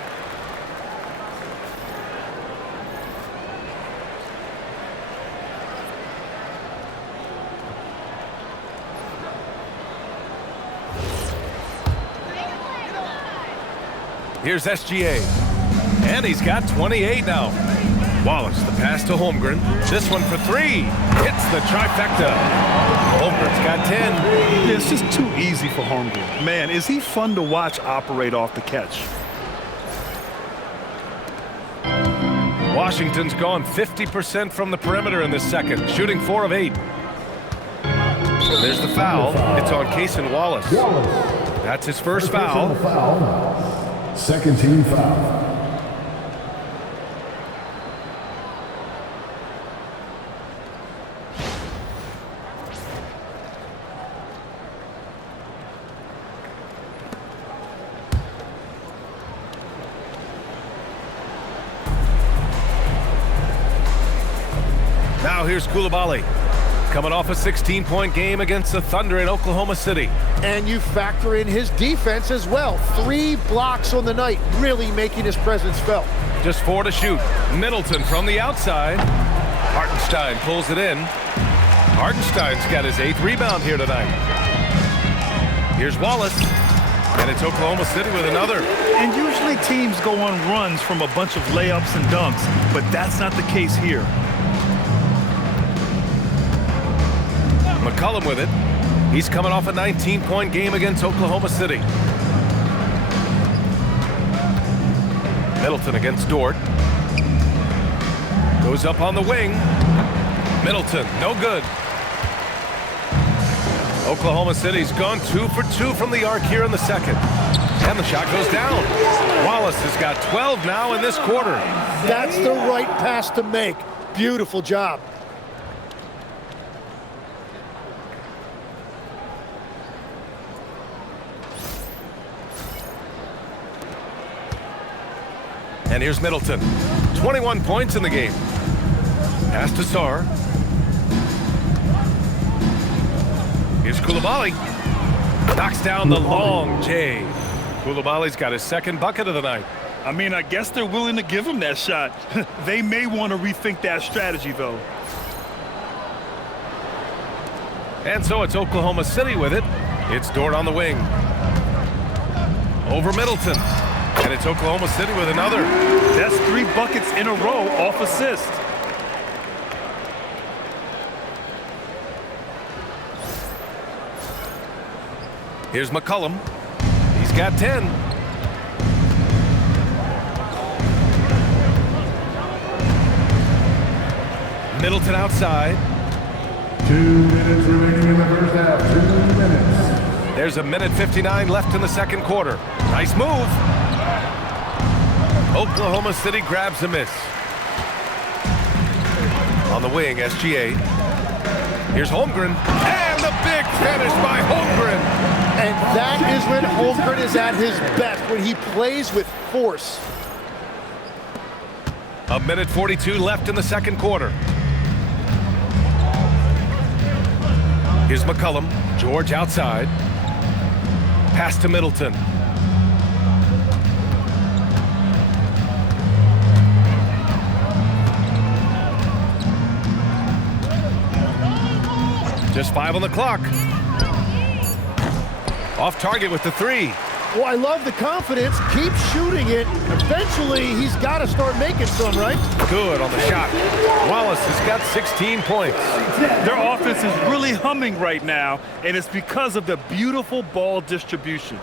Here's SGA. And he's got 28 now. Wallace, the pass to Holmgren. This one for three. Hits the trifecta. Holmgren's got 10. Yeah, it's just too easy for Holmgren. Man, is he fun to watch operate off the catch. Washington's gone 50% from the perimeter in this second, shooting 4 of 8. There's the foul. It's on Cason Wallace. That's his first foul. Second team foul. Now here's Koulibaly, coming off a 16-point game against the Thunder in Oklahoma City. And you factor in his defense as well. 3 blocks on the night, really making his presence felt. Just 4 to shoot. Middleton from the outside. Hartenstein pulls it in. Hartenstein's got his 8th rebound here tonight. Here's Wallace. And it's Oklahoma City with another. And usually teams go on runs from a bunch of layups and dunks, but that's not the case here. McCollum with it. He's coming off a 19-point game against Oklahoma City. Middleton against Dort. Goes up on the wing. Middleton, no good. Oklahoma City's gone 2 for 2 from the arc here in the second. And the shot goes down. Wallace has got 12 now in this quarter. That's the right pass to make. Beautiful job. And here's Middleton. 21 points in the game. Pass to Sarr. Here's Koulibaly. Knocks down the long J. Koulibaly's got his 2nd bucket of the night. I mean, I guess they're willing to give him that shot. They may want to rethink that strategy, though. And so it's Oklahoma City with it. It's Dort on the wing. Over Middleton. And it's Oklahoma City with another. That's 3 buckets in a row off assist. Here's McCollum. He's got 10. Middleton outside. 2 minutes remaining in the first half. 2 minutes. There's a minute 59 left in the second quarter. Nice move. Oklahoma City grabs a miss. On the wing, SGA. Here's Holmgren. And the big finish by Holmgren. And that is when Holmgren is at his best, when he plays with force. A minute 42 left in the second quarter. Here's McCollum. George outside. Pass to Middleton. Just 5 on the clock. Off target with the 3. Well, I love the confidence. Keep shooting it. Eventually, he's got to start making some, right? Good on the shot. Wallace has got 16 points. Their offense is really humming right now, and it's because of the beautiful ball distribution.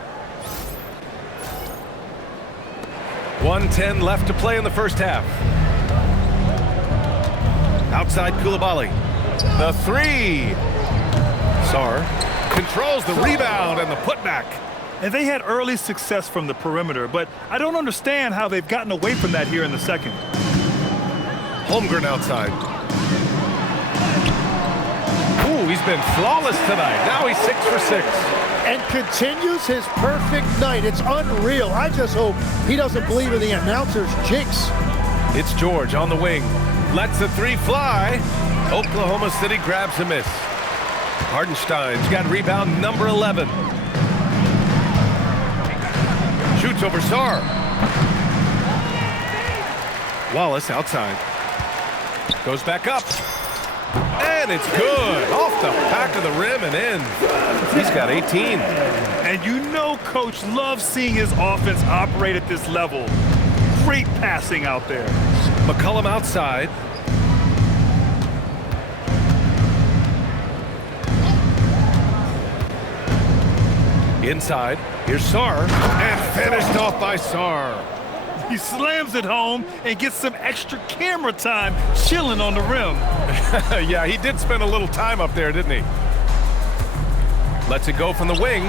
1:10 left to play in the first half. Outside Koulibaly. The 3. Sarr controls the rebound and the putback. And they had early success from the perimeter, but I don't understand how they've gotten away from that here in the second. Holmgren outside. Ooh, he's been flawless tonight. Now he's 6 for 6. And continues his perfect night. It's unreal. I just hope he doesn't believe in the announcer's jinx. It's George on the wing. Lets the 3 fly. Oklahoma City grabs a miss. Hardenstein's got rebound number 11. Shoots over Sarr. Wallace outside. Goes back up. And it's good. Off the back of the rim and in. He's got 18. And you know Coach loves seeing his offense operate at this level. Great passing out there. McCollum outside. Inside. Here's Sarr. And finished off by Sarr. He slams it home and gets some extra camera time chilling on the rim. Yeah, he did spend a little time up there, didn't he? Lets it go from the wing.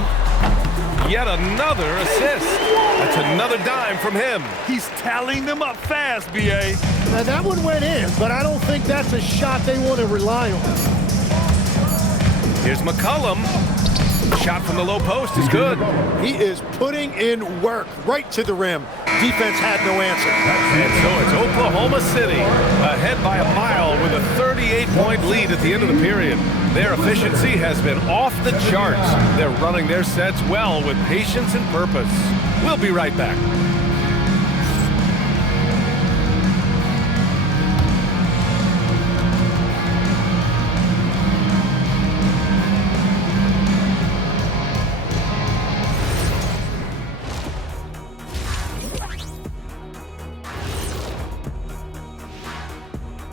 Yet another assist. That's another dime from him. He's tallying them up fast, B.A. Now that one went in, but I don't think that's a shot they want to rely on. Here's McCollum. Shot from the low post is good. He is putting in work right to the rim. Defense had no answer. And so it's Oklahoma City ahead by a mile with a 38-point lead at the end of the period. Their efficiency has been off the charts. They're running their sets well with patience and purpose. We'll be right back.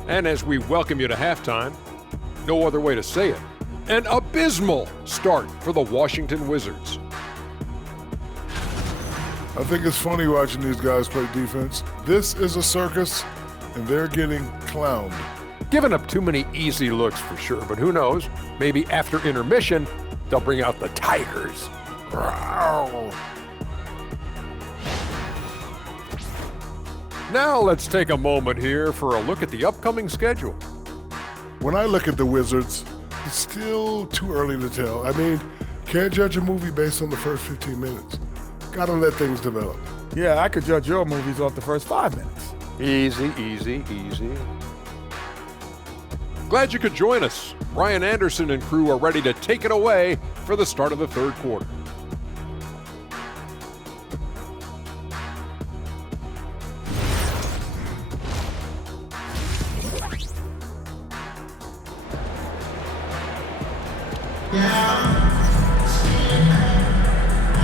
And as we welcome you to halftime, no other way to say it, an abysmal start for the Washington Wizards. I think it's funny watching these guys play defense. This is a circus, and they're getting clowned. Giving up too many easy looks for sure, but who knows? Maybe after intermission, they'll bring out the Tigers. Growl. Now let's take a moment here for a look at the upcoming schedule. When I look at the Wizards, it's still too early to tell. I mean, can't judge a movie based on the first 15 minutes. Gotta let things develop. Yeah, I could judge your movies off the first 5 minutes. Easy, easy, easy. Glad you could join us. Brian Anderson and crew are ready to take it away for the start of the third quarter.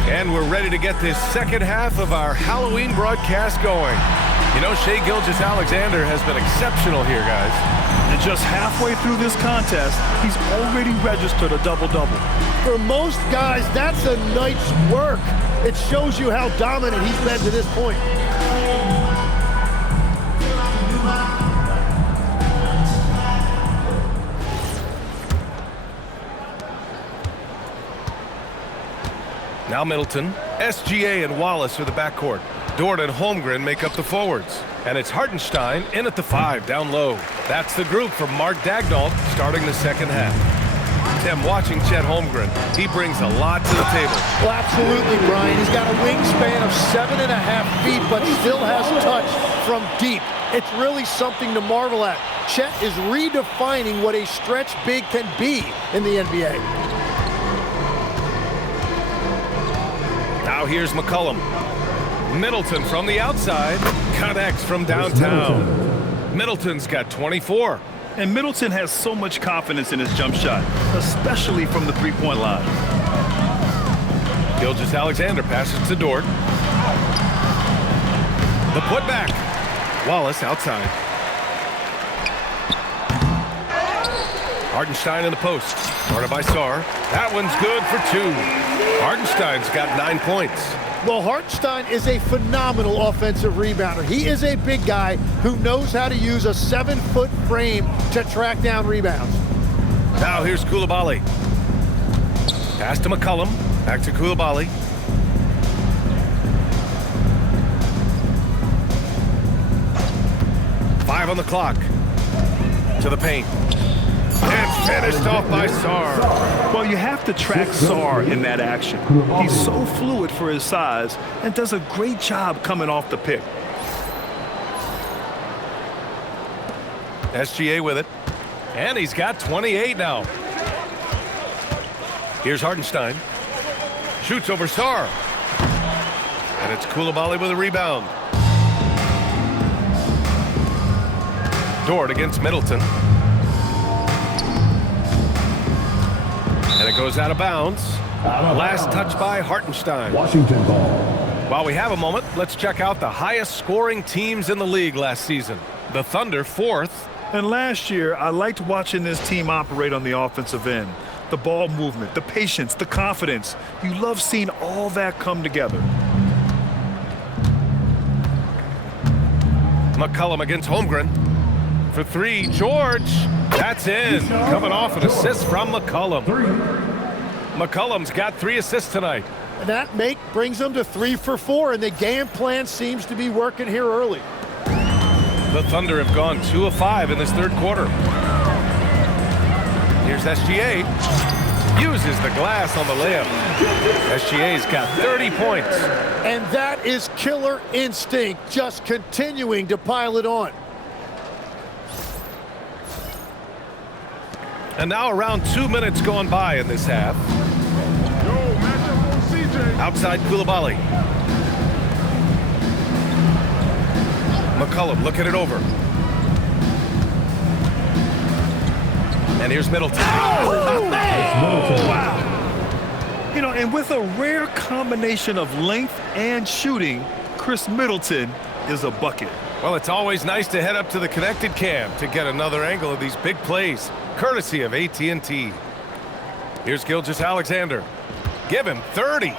And we're ready to get this second half of our Halloween broadcast going. You know, Shai Gilgeous-Alexander has been exceptional here, guys. And just halfway through this contest, he's already registered a double-double. For most guys, that's a night's work. It shows you how dominant he's been to this point. Now Middleton, SGA and Wallace are the backcourt. Dort and Holmgren make up the forwards. And it's Hartenstein in at the 5, down low. That's the group from Mark Daigneault starting the second half. Tim, watching Chet Holmgren, he brings a lot to the table. Well, absolutely, Brian. He's got a wingspan of 7.5 feet, but still has touch from deep. It's really something to marvel at. Chet is redefining what a stretch big can be in the NBA. Now here's McCollum. Middleton from the outside, connects from downtown. Middleton's got 24. And Middleton has so much confidence in his jump shot, especially from the three-point line. Gilgeous-Alexander passes to Dort. The putback. Wallace outside. Hartenstein in the post. Guarded by Sarr. That one's good for 2. Hartenstein's got 9 points. Well, Hartenstein is a phenomenal offensive rebounder. He is a big guy who knows how to use a 7-foot frame to track down rebounds. Now here's Coulibaly. Pass to McCollum. Back to Coulibaly. Five on the clock. To the paint. And finished off by Sarr. Well, you have to track Sarr in that action. He's so fluid for his size and does a great job coming off the pick. SGA with it. And he's got 28 now. Here's Hartenstein. Shoots over Sarr. And it's Coulibaly with a rebound. Dort against Middleton. And it goes out of bounds. Last touch by Hartenstein. Washington ball. While we have a moment, let's check out the highest scoring teams in the league last season. The Thunder, 4th. And last year, I liked watching this team operate on the offensive end. The ball movement, the patience, the confidence. You love seeing all that come together. McCollum against Holmgren. For 3, George. That's in. Coming off an assist from McCollum. McCollum's got 3 assists tonight. And that brings them to 3 for 4, and the game plan seems to be working here early. The Thunder have gone 2 of 5 in this third quarter. Here's SGA. Uses the glass on the layup. SGA's got 30 points. And that is killer instinct, just continuing to pile it on. And now around 2 minutes gone by in this half. Outside Coulibaly. McCollum looking it over. And here's Middleton. Oh, wow. You know, and with a rare combination of length and shooting, Khris Middleton is a bucket. Well, it's always nice to head up to the connected cam to get another angle of these big plays, courtesy of AT&T. Here's Gilgeous-Alexander. Give him 30.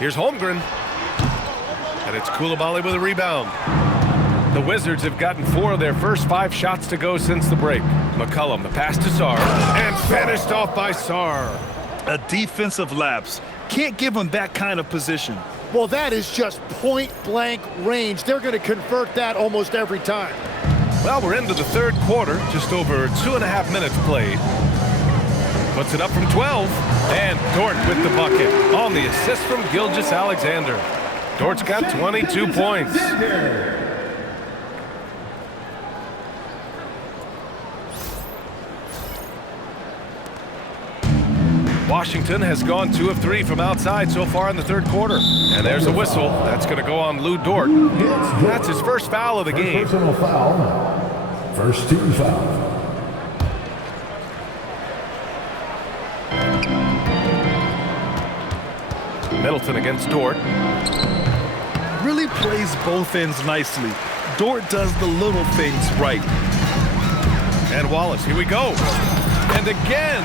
Here's Holmgren. And it's Coulibaly with a rebound. The Wizards have gotten 4 of their first 5 shots to go since the break. McCollum, the pass to Sarr, and finished off by Sarr. A defensive lapse. Can't give him that kind of position. Well, that is just point-blank range. They're going to convert that almost every time. Well, we're into the third quarter, just over 2.5 minutes played. Puts it up from 12, and Dort with the bucket on the assist from Gilgeous-Alexander. Dort's got 22 points. Washington has gone 2 of 3 from outside so far in the third quarter. And there's a whistle. That's going to go on Lou Dort. That's his first foul of the game. Personal foul. First team foul. Middleton against Dort. Really plays both ends nicely. Dort does the little things right. And Wallace, here we go. And again,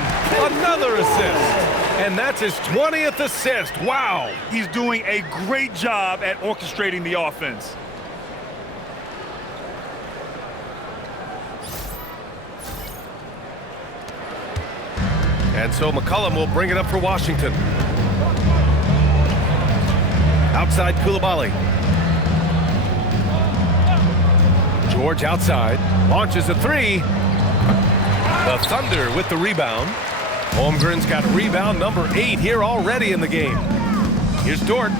another assist. And that's his 20th assist. Wow. He's doing a great job at orchestrating the offense. And so McCollum will bring it up for Washington. Outside Coulibaly. George outside. Launches a 3. The Thunder with the rebound. Holmgren's got rebound number 8 here already in the game. Here's Dort.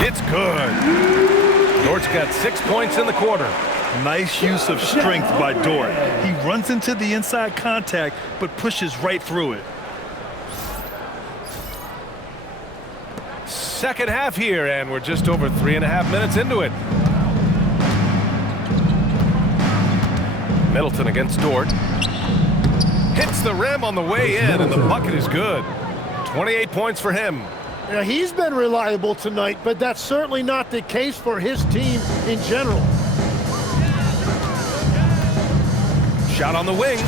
It's good. Dort's got 6 points in the quarter. Nice use of strength by Dort. He runs into the inside contact, but pushes right through it. Second half here, and we're just over 3.5 minutes into it. Middleton against Dort. Hits the rim on the way in, and the bucket is good. 28 points for him. Now, he's been reliable tonight, but that's certainly not the case for his team in general. Shot on the wing.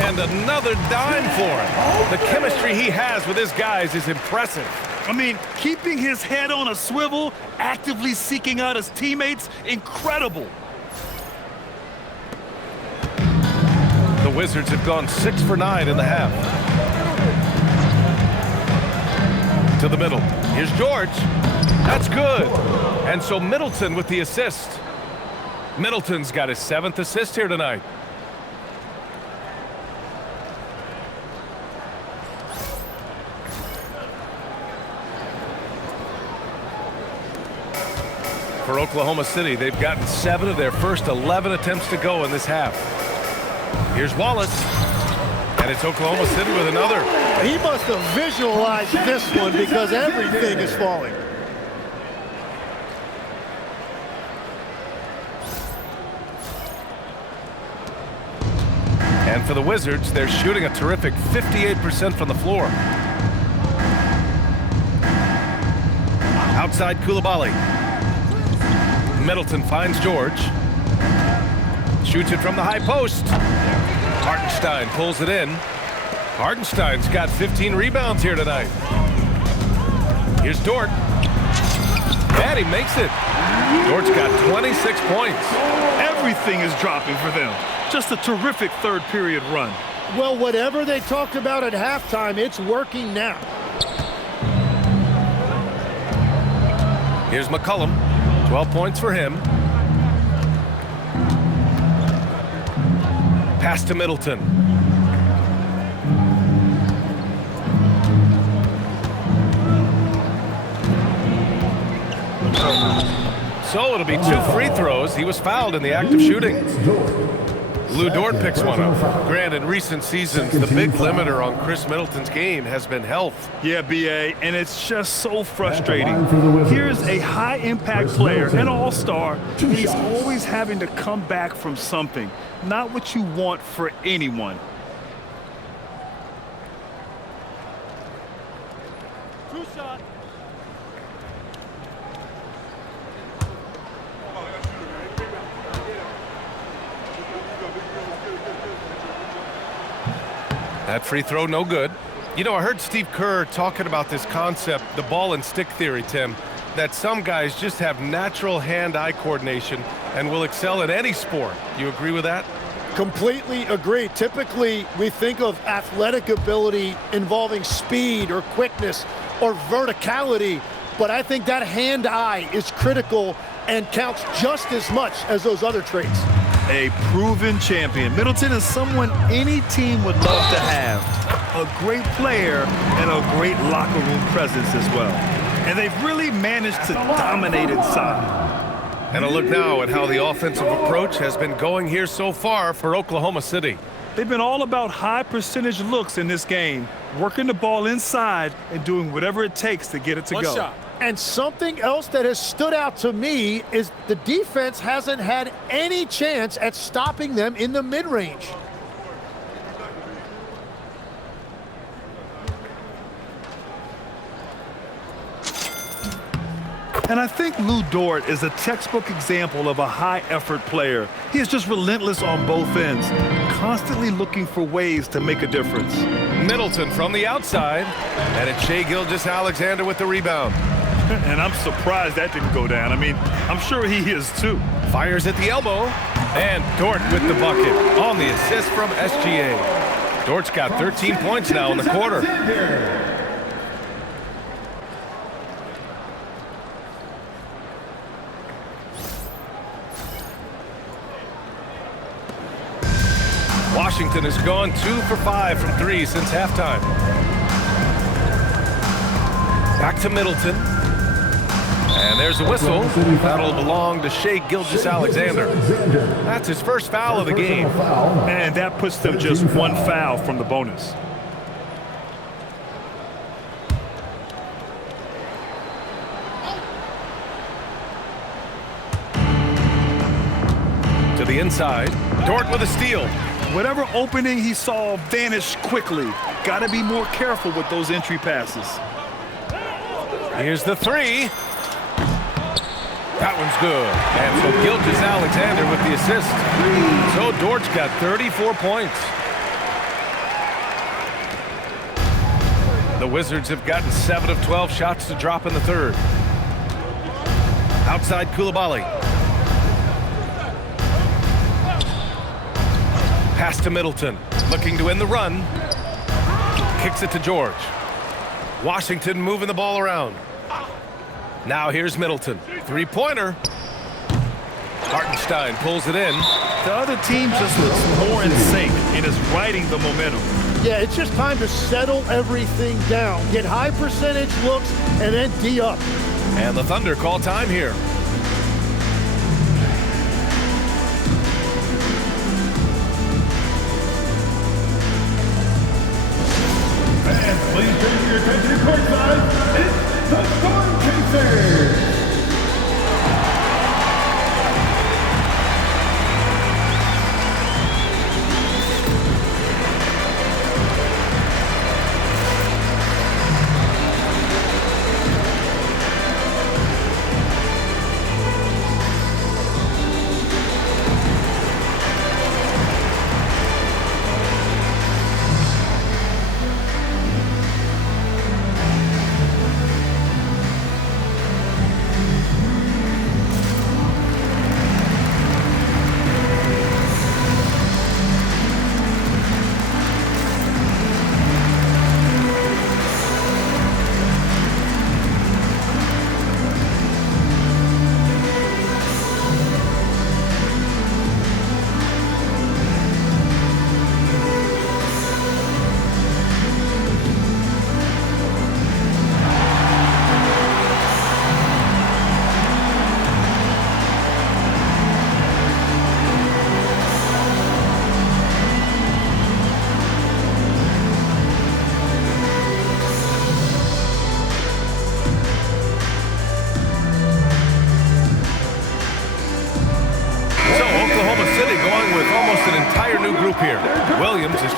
And another dime for him. The chemistry he has with his guys is impressive. I mean, keeping his head on a swivel, actively seeking out his teammates, incredible. The Wizards have gone 6 for 9 in the half. To the middle. Here's George. That's good. And so Middleton with the assist. Middleton's got his 7th assist here tonight. For Oklahoma City, they've gotten 7 of their first 11 attempts to go in this half. Here's Wallace. And it's Oklahoma City with another. He must have visualized this one because everything is falling. And for the Wizards, they're shooting a terrific 58% from the floor. Outside Coulibaly. Middleton finds George. Shoots it from the high post. Hartenstein pulls it in. Hartenstein's got 15 rebounds here tonight. Here's Dort. And he makes it. Dort's got 26 points. Everything is dropping for them. Just a terrific third period run. Well, whatever they talked about at halftime, it's working now. Here's McCollum. 12 points for him. Pass to Middleton. So it'll be 2 free throws. He was fouled in the act of shooting. Lou Dort picks one up. Grant, in recent seasons, the big limiter on Khris Middleton's game has been health. Yeah, B.A., and it's just so frustrating. Here's a high-impact player, an all-star, and he's always having to come back from something. Not what you want for anyone. True shot. That free throw, no good. You know, I heard Steve Kerr talking about this concept, the ball and stick theory, Tim, that some guys just have natural hand-eye coordination and will excel at any sport. You agree with that? Completely agree. Typically, we think of athletic ability involving speed or quickness or verticality, but I think that hand-eye is critical and counts just as much as those other traits. A proven champion. Middleton is someone any team would love to have. A great player and a great locker room presence as well. And they've really managed to dominate inside. And a look now at how the offensive approach has been going here so far for Oklahoma City. They've been all about high percentage looks in this game, working the ball inside and doing whatever it takes to get it to go. Shot. And something else that has stood out to me is the defense hasn't had any chance at stopping them in the mid-range. And I think Lou Dort is a textbook example of a high-effort player. He is just relentless on both ends, constantly looking for ways to make a difference. Middleton from the outside, and it's Shai Gilgeous-Alexander with the rebound. And I'm surprised that didn't go down. I mean, I'm sure he is too. Fires at the elbow, and Dort with the bucket on the assist from SGA. Dort's got 13 points now in the quarter. Washington has gone 2 for 5 from 3 since halftime. Back to Middleton. And there's a whistle. That'll belong to Shai Gilgeous-Alexander. That's his first foul of the game. And that puts them just 1 foul from the bonus. To the inside. Dort with a steal. Whatever opening he saw vanished quickly. Got to be more careful with those entry passes. Here's the 3. That one's good. And so Gilgeous-Alexander with the assist. So Dort's got 34 points. The Wizards have gotten 7 of 12 shots to drop in the third. Outside Coulibaly. Pass to Middleton. Looking to win the run. Kicks it to George. Washington moving the ball around. Now here's Middleton. 3-pointer. Hartenstein pulls it in. The other team just looks more in sync and is riding the momentum. Yeah, it's just time to settle everything down. Get high percentage looks and then D up. And the Thunder call time here.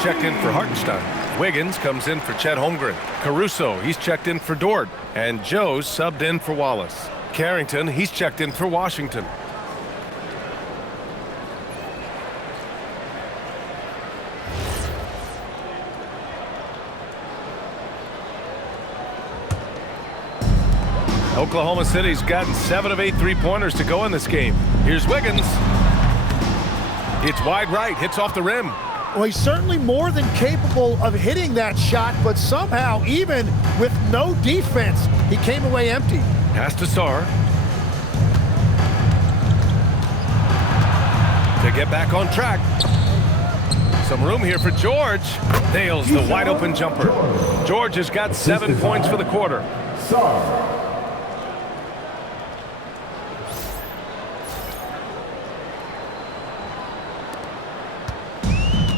checked in for Hartenstein. Wiggins comes in for Chet Holmgren. Caruso, he's checked in for Dort. And Joe's subbed in for Wallace. Carrington, he's checked in for Washington. Oklahoma City's gotten 7 of 8 3-pointers to go in this game. Here's Wiggins. It's wide right, hits off the rim. Well, he's certainly more than capable of hitting that shot, but somehow, even with no defense, he came away empty. Pass to Sarr. To get back on track. Some room here for George. Nails the wide open jumper. George has got 7 points for the quarter.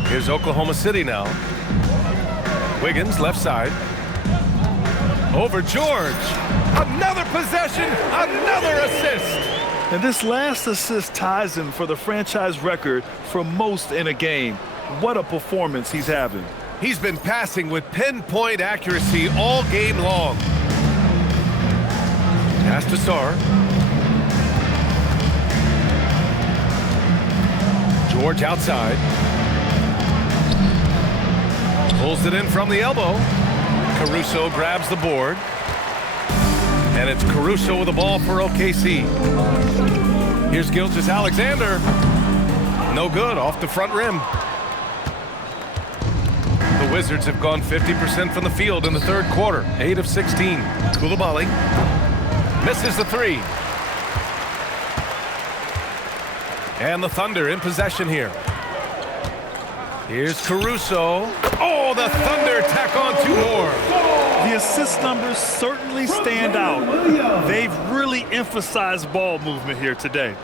Here's Oklahoma City now. Wiggins, left side. Over George. Another possession, another assist. And this last assist ties him for the franchise record for most in a game. What a performance he's having. He's been passing with pinpoint accuracy all game long. Pass to Sarr. George outside. Pulls it in from the elbow. Caruso grabs the board. And it's Caruso with the ball for OKC. Here's Gilgeous-Alexander. No good, off the front rim. The Wizards have gone 50% from the field in the third quarter. 8 of 16. Coulibaly misses the three. And the Thunder in possession here. Here's Caruso. Oh, the Thunder tack on 2 more. The assist numbers certainly stand out. They've really emphasized ball movement here today.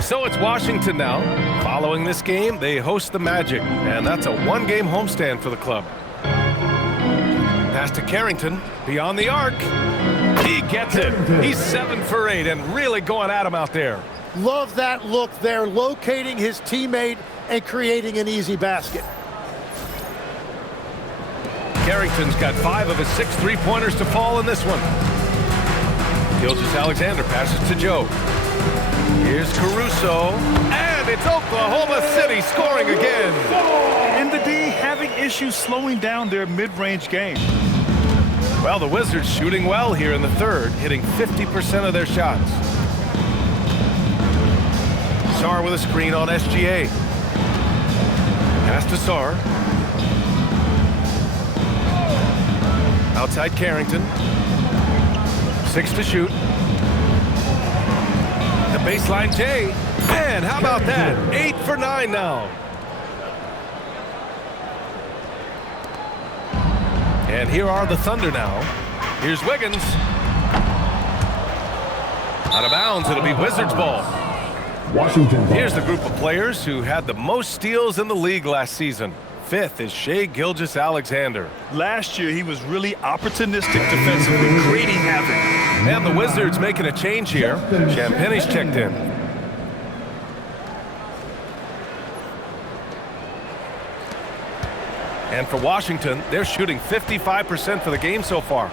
So it's Washington now. Following this game, they host the Magic, and that's a 1-game homestand for the club. Pass to Carrington, beyond the arc. He gets it. He's 7 for 8 and really going at him out there. Love that look there, locating his teammate and creating an easy basket. Carrington's got 5 of his 6 3-pointers to fall in this one. Gilgeous-Alexander passes to Joe. Here's Caruso, and it's Oklahoma City scoring again. And the D having issues slowing down their mid-range game. Well, the Wizards shooting well here in the third, hitting 50% of their shots. Sarr with a screen on SGA. Pass to Sarr. Outside Carrington. 6 to shoot. The baseline J. Man, how about that? 8 for 9 now. And here are the Thunder now. Here's Wiggins. Out of bounds, it'll be Wizards ball. Washington. Here's the group of players who had the most steals in the league last season. 5th is Shai Gilgeous-Alexander. Last year, he was really opportunistic defensively, creating havoc. And the Wizards making a change here. Champagne's checked in. And for Washington, they're shooting 55% for the game so far.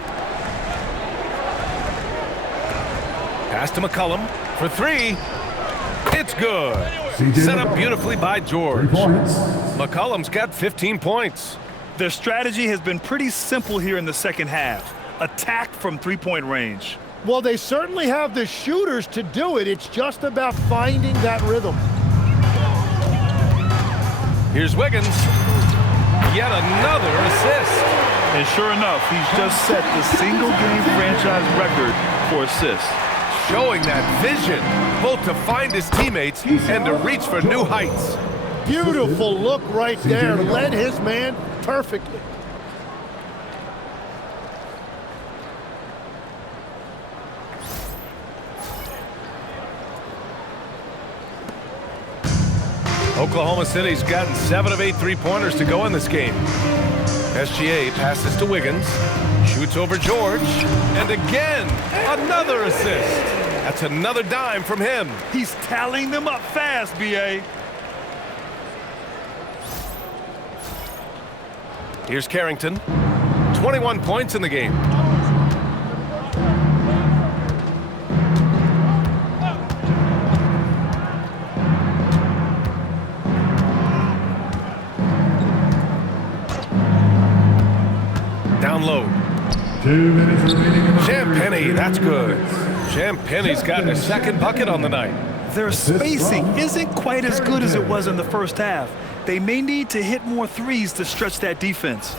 Pass to McCollum for 3. It's good. Set up beautifully by George. McCollum's got 15 points. Their strategy has been pretty simple here in the second half. Attack from 3-point range. Well, they certainly have the shooters to do it. It's just about finding that rhythm. Here's Wiggins. Yet another assist. And sure enough, he's just set the single-game franchise record for assists. Showing that vision, both to find his teammates and to reach for new heights. Beautiful look right there. Led his man perfectly. Oklahoma City's gotten 7 of 8 3-pointers to go in this game. SGA passes to Wiggins, shoots over George, and again, another assist. That's another dime from him. He's tallying them up fast, B.A. Here's Carrington. 21 points in the game. Down low. 2 minutes remaining in the Champagny, that's good. Champagny's gotten a second bucket on the night. Their spacing isn't quite as good as it was in the first half. They may need to hit more threes to stretch that defense.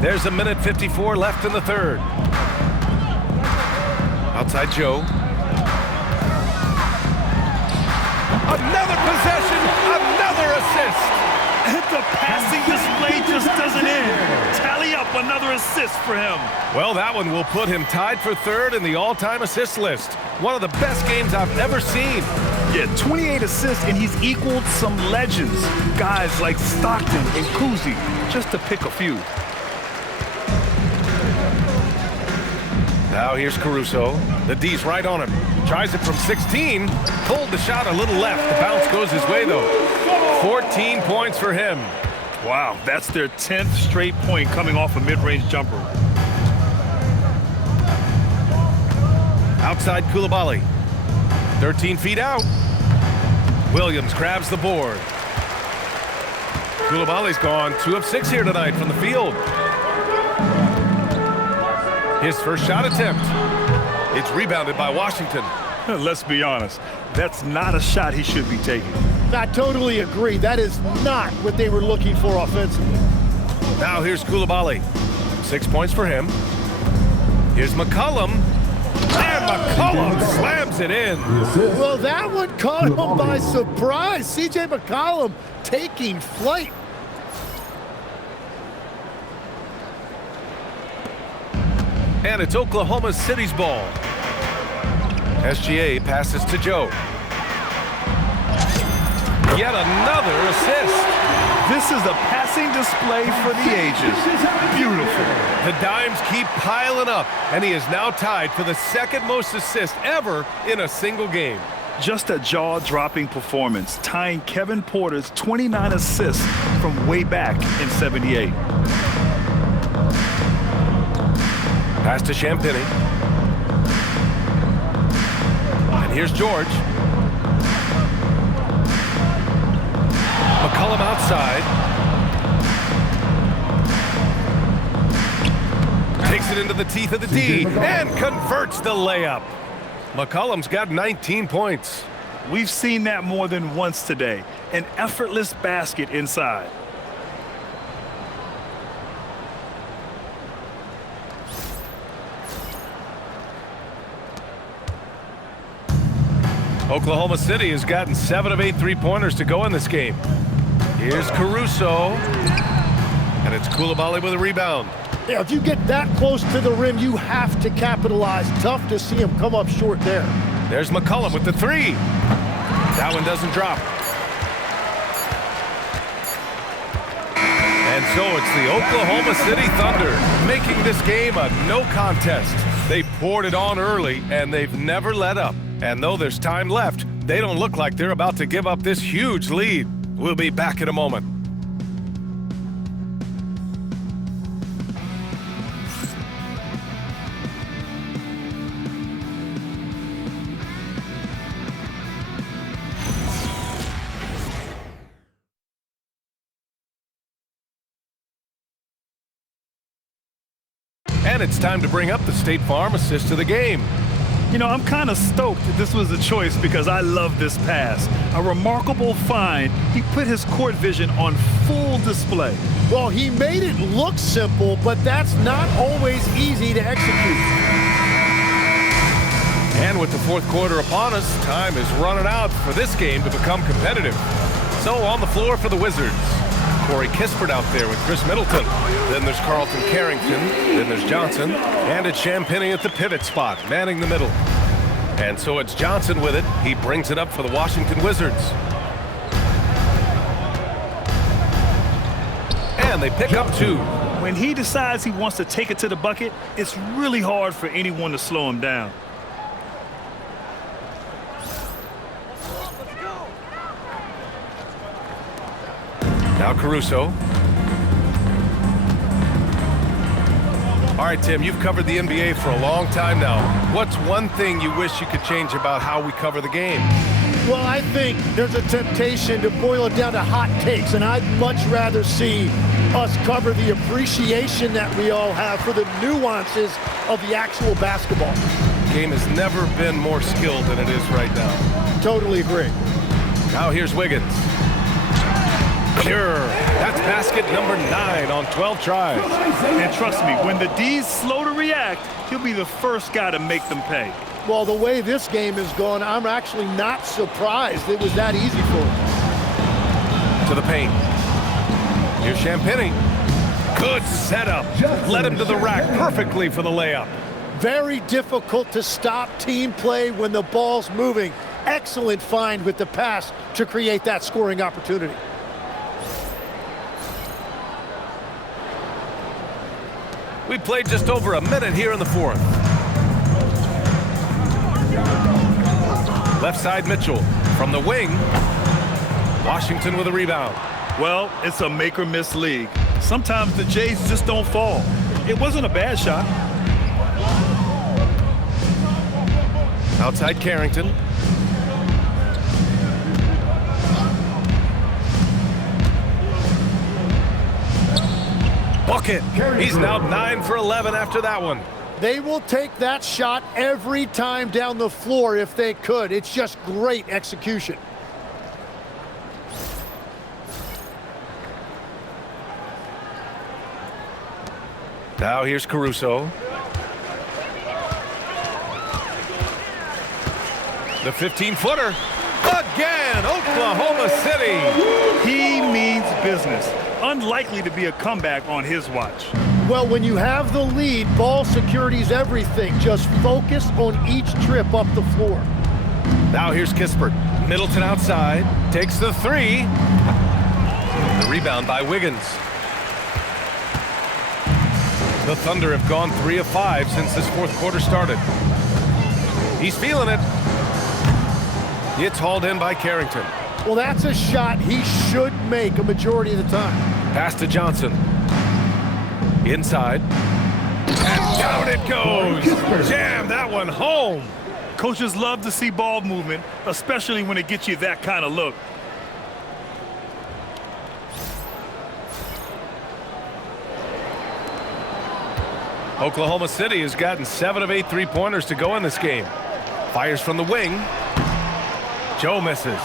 There's a minute 54 left in the third. Outside Joe. Another possession, another assist. The passing display just doesn't end. Tally up another assist for him. Well, that one will put him tied for third in the all-time assist list. One of the best games I've ever seen. Yeah, 28 assists, and he's equaled some legends. Guys like Stockton and Kuzi, just to pick a few. Now here's Caruso. The D's right on him. Tries it from 16. Pulled the shot a little left. The bounce goes his way, though. 14 points for him. Wow, that's their 10th straight point coming off a mid-range jumper. Outside Coulibaly. 13 feet out. Williams grabs the board. Coulibaly's gone 2 of 6 here tonight from the field. His first shot attempt. It's rebounded by Washington. Let's be honest, that's not a shot he should be taking. I totally agree. That is not what they were looking for offensively. Now here's Coulibaly. 6 points for him. Here's McCollum. And McCollum slams it in. Well, that one caught him by surprise. C.J. McCollum taking flight. And it's Oklahoma City's ball. SGA passes to Joe. Yet another assist. This is a passing display for the ages. Beautiful. The dimes keep piling up, and he is now tied for the second most assists ever in a single game. Just a jaw-dropping performance, tying Kevin Porter's 29 assists from way back in '78. Pass to Champagny. And here's George. McCollum outside. Takes it into the teeth of the D and converts the layup. McCollum's got 19 points. We've seen that more than once today. An effortless basket inside. Oklahoma City has gotten 7 of 8 three-pointers to go in this game. Here's Caruso. And it's Coulibaly with a rebound. Yeah, if you get that close to the rim, you have to capitalize. Tough to see him come up short there. There's McCollum with the 3. That one doesn't drop. And so it's the Oklahoma City Thunder making this game a no contest. They poured it on early, and they've never let up. And though there's time left, they don't look like they're about to give up this huge lead. We'll be back in a moment. And it's time to bring up the State Farm assist of the game. You know, I'm kind of stoked that this was a choice because I love this pass. A remarkable find. He put his court vision on full display. Well, he made it look simple, but that's not always easy to execute. And with the fourth quarter upon us, time is running out for this game to become competitive. So on the floor for the Wizards, Corey Kispert out there with Khris Middleton. Then there's Carlton Carrington. Then there's Johnson. And it's Champagny at the pivot spot, manning the middle. And so it's Johnson with it. He brings it up for the Washington Wizards. And they pick up 2. When he decides he wants to take it to the bucket, it's really hard for anyone to slow him down. Now Caruso. All right, Tim, you've covered the NBA for a long time now. What's one thing you wish you could change about how we cover the game? Well, I think there's a temptation to boil it down to hot takes, and I'd much rather see us cover the appreciation that we all have for the nuances of the actual basketball. The game has never been more skilled than it is right now. Totally agree. Now here's Wiggins. Pure. That's basket number 9 on 12 tries. And trust me, when the D's slow to react, he'll be the first guy to make them pay. Well, the way this game has gone, I'm actually not surprised it was that easy for him. To the paint. Here's Champagny. Good setup. Led him to the rack perfectly for the layup. Very difficult to stop team play when the ball's moving. Excellent find with the pass to create that scoring opportunity. We played just over a minute here in the fourth. Left side Mitchell from the wing. Washington with a rebound. Well, it's a make or miss league. Sometimes the Jays just don't fall. It wasn't a bad shot. Outside Carrington. Bucket. He's now 9 for 11 after that one. They will take that shot every time down the floor if they could. It's just great execution. Now here's Caruso. The 15-footer. Again, Oklahoma City. He means business. Unlikely to be a comeback on his watch. Well, when you have the lead, ball security is everything. Just focus on each trip up the floor. Now here's Kispert. Middleton outside. Takes the 3. The rebound by Wiggins. The Thunder have gone 3 of 5 since this fourth quarter started. He's feeling it. It's hauled in by Carrington. Well, that's a shot he should make a majority of the time. Pass to Johnson. Inside. And down it goes. Jam that one home. Coaches love to see ball movement, especially when it gets you that kind of look. Oklahoma City has gotten 7 of 8 three-pointers to go in this game. Fires from the wing. Joe misses.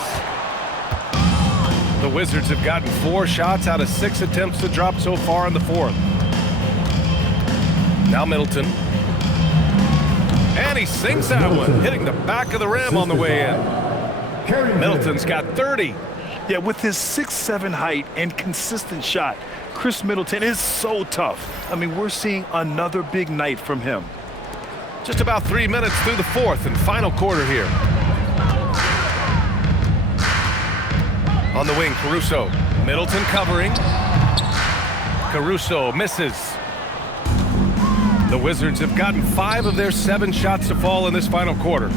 The Wizards have gotten 4 shots out of 6 attempts to drop so far in the fourth. Now Middleton. And he sinks that one, hitting the back of the rim on the way in. Middleton's got 30. Yeah, with his 6'7" height and consistent shot, Khris Middleton is so tough. I mean, we're seeing another big night from him. Just about 3 minutes through the fourth and final quarter here. On the wing, Caruso. Middleton covering. Caruso misses. The Wizards have gotten 5 of their 7 shots to fall in this final quarter.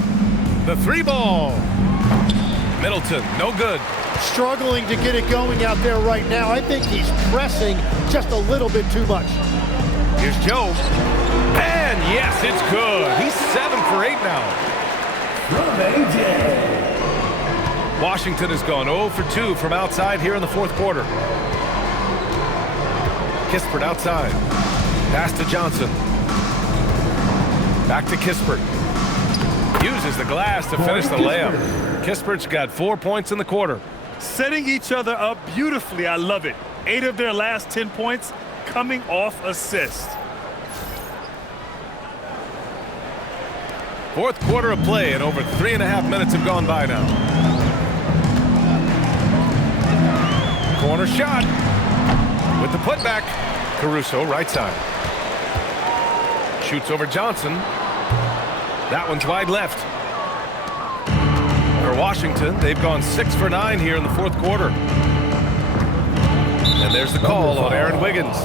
The 3 ball. Middleton, no good. Struggling to get it going out there right now. I think he's pressing just a little bit too much. Here's Joe. And yes, it's good. He's 7 for 8 now. From AJ. Washington has gone 0 for 2 from outside here in the fourth quarter. Kispert outside. Pass to Johnson. Back to Kispert. Uses the glass to finish the layup. Kispert's got 4 points in the quarter. Setting each other up beautifully. I love it. 8 of their last 10 points coming off assist. Fourth quarter of play, and over 3.5 minutes have gone by now. Corner shot with the putback. Caruso right side. Shoots over Johnson. That one's wide left. For Washington, they've gone 6 for 9 here in the fourth quarter. And there's the call on Aaron Wiggins.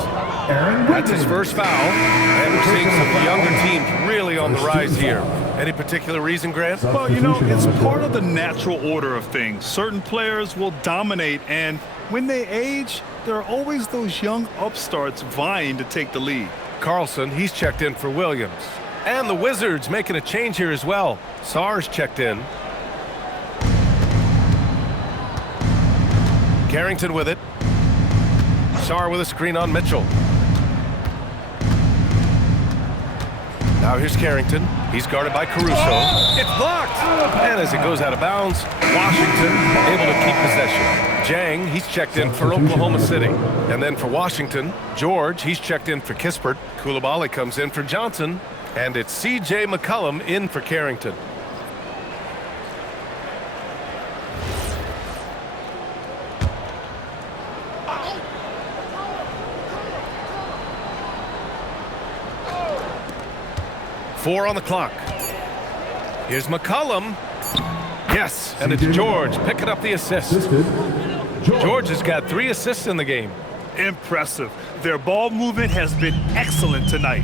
That's his first foul. And we're seeing some of the younger teams really on the rise here. Any particular reason, Grant? Well, you know, it's part of the natural order of things. Certain players will dominate, and when they age, there are always those young upstarts vying to take the lead. Carlson, he's checked in for Williams. And the Wizards making a change here as well. Sarr's checked in. Carrington with it. Sarr with a screen on Mitchell. Now here's Carrington. He's guarded by Caruso. It's blocked! And as it goes out of bounds, Washington able to keep possession. Jang, he's checked in for Oklahoma City. And then for Washington, George, he's checked in for Kispert. Coulibaly comes in for Johnson. And it's C.J. McCollum in for Carrington. Four on the clock. Here's McCollum. Yes, and it's George picking up the assist. George has got 3 assists in the game. Impressive. Their ball movement has been excellent tonight.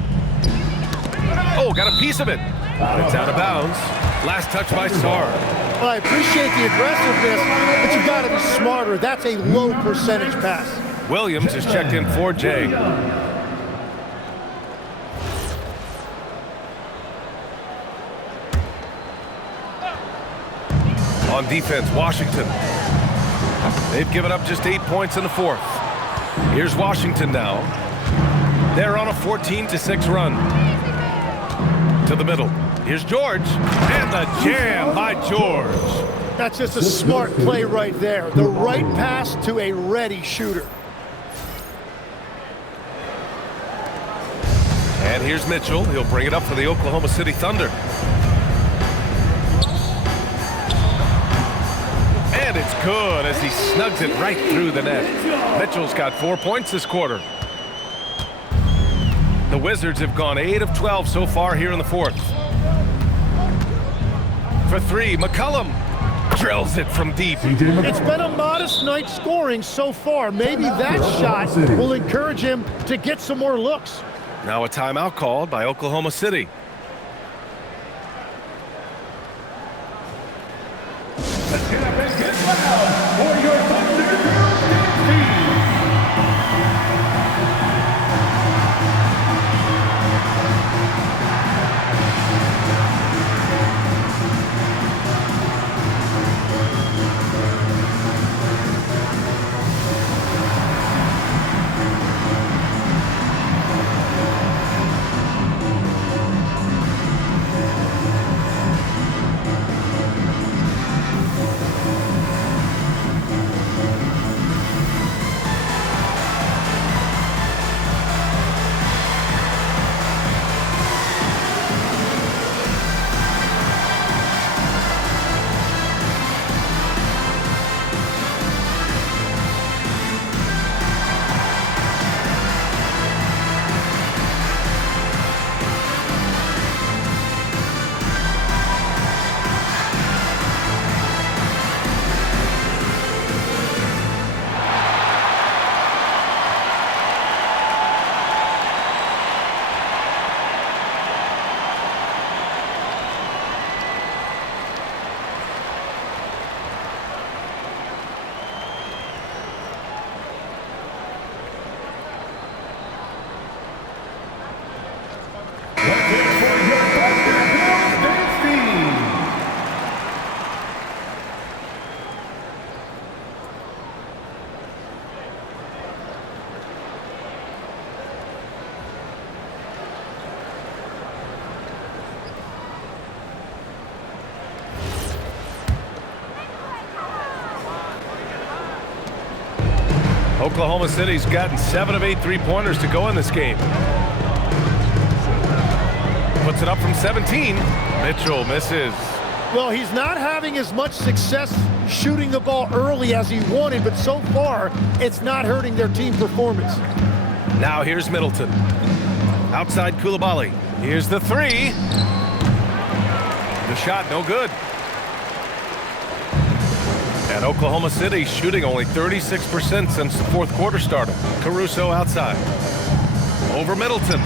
Oh, got a piece of it. But it's out of bounds. Last touch by Sarr. Well, I appreciate the aggressiveness, but you've got to be smarter. That's a low percentage pass. Williams is checked in for Jay. On defense, Washington. They've given up just 8 points in the fourth. Here's Washington now. They're on a 14-6 run. To the middle. Here's George. And the jam by George. That's just a smart play right there. The right pass to a ready shooter. And here's Mitchell. He'll bring it up for the Oklahoma City Thunder. And it's good as he snugs it right through the net. Mitchell's got 4 points this quarter. The Wizards have gone 8 of 12 so far here in the fourth. For 3, McCollum drills it from deep. It's been a modest night scoring so far. Maybe that shot will encourage him to get some more looks. Now a timeout called by Oklahoma City. Oklahoma City's gotten 7 of 8 3-pointers to go in this game. Puts it up from 17. Mitchell misses. Well, he's not having as much success shooting the ball early as he wanted, but so far, it's not hurting their team performance. Now here's Middleton. Outside Coulibaly. Here's the 3. The shot, no good. And Oklahoma City shooting only 36% since the fourth quarter started. Caruso outside. Over Middleton.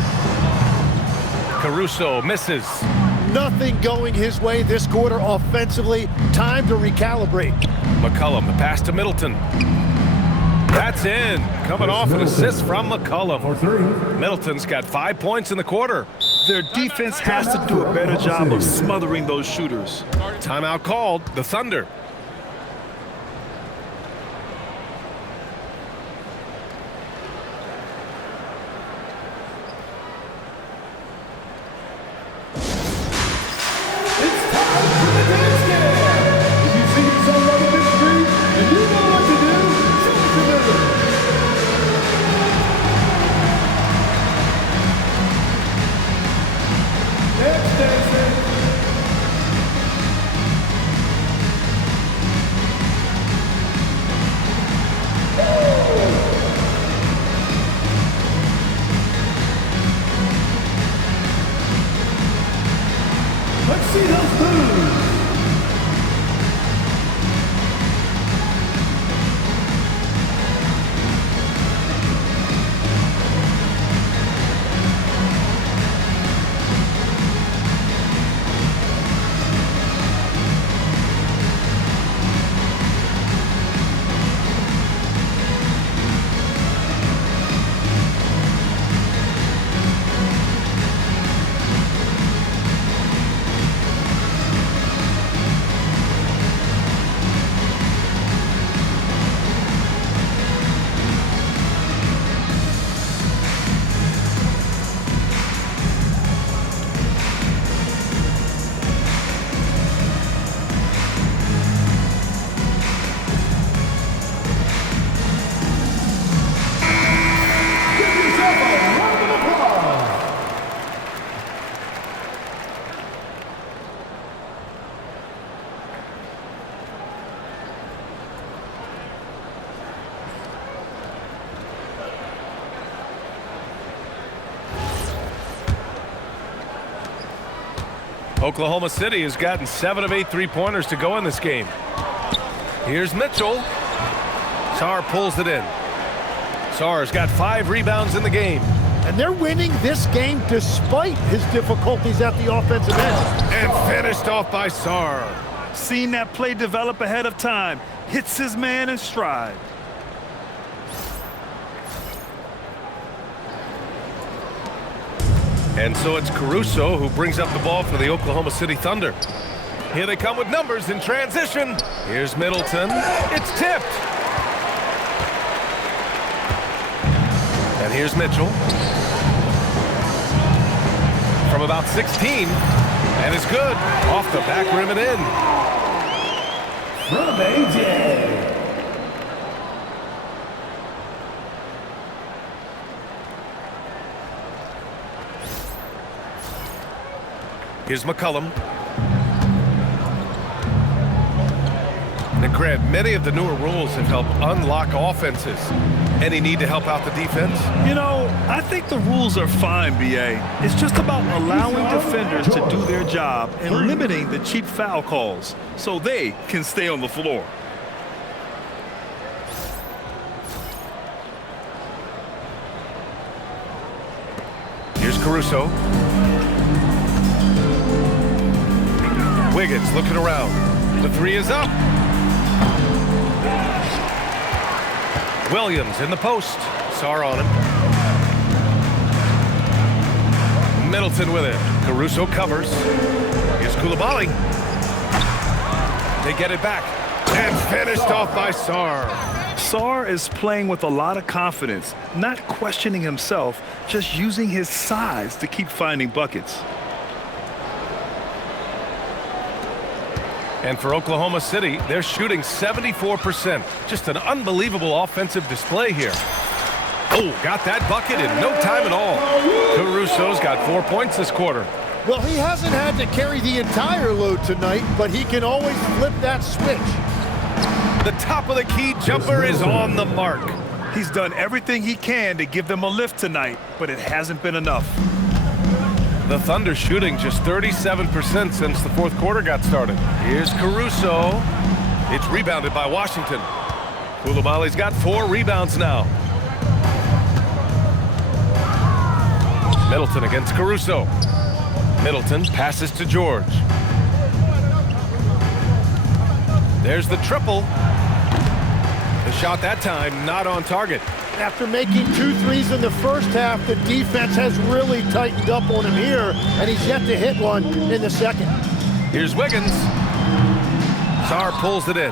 Caruso misses. Nothing going his way this quarter offensively. Time to recalibrate. McCollum, the pass to Middleton. That's in. Coming off an assist from McCollum. Middleton's got 5 points in the quarter. Their defense has to do a better job of smothering those shooters. Timeout called. The Thunder. Let's see those moves. Oklahoma City has gotten 7 of 8 3-pointers to go in this game. Here's Mitchell. Sarr pulls it in. Sarr's got 5 rebounds in the game. And they're winning this game despite his difficulties at the offensive end. And finished off by Sarr. Seen that play develop ahead of time. Hits his man in stride. And so it's Caruso who brings up the ball for the Oklahoma City Thunder. Here they come with numbers in transition. Here's Middleton. It's tipped. And here's Mitchell. From about 16. And it's good. Off the back rim and in. From AJ. Here's McCollum. And Grant, many of the newer rules have helped unlock offenses. Any need to help out the defense? You know, I think the rules are fine, B.A. It's just about allowing defenders to do their job and limiting the cheap foul calls so they can stay on the floor. Here's Caruso. Wiggins looking around. The 3 is up. Williams in the post. Sarr on him. Middleton with it. Caruso covers. Here's Coulibaly. They get it back. And finished off by Sarr. Sarr is playing with a lot of confidence, not questioning himself, just using his size to keep finding buckets. And for Oklahoma City, they're shooting 74%. Just an unbelievable offensive display here. Oh, got that bucket in no time at all. Caruso's got 4 points this quarter. Well, he hasn't had to carry the entire load tonight, but he can always flip that switch. The top of the key jumper is on the mark. He's done everything he can to give them a lift tonight, but it hasn't been enough. The Thunder shooting just 37% since the fourth quarter got started. Here's Caruso. It's rebounded by Washington. Coulibaly's got 4 rebounds now. Middleton against Caruso. Middleton passes to George. There's the triple. The shot that time not on target. After making 2 threes in the first half, the defense has really tightened up on him here, and he's yet to hit one in the second. Here's Wiggins. Sarr pulls it in.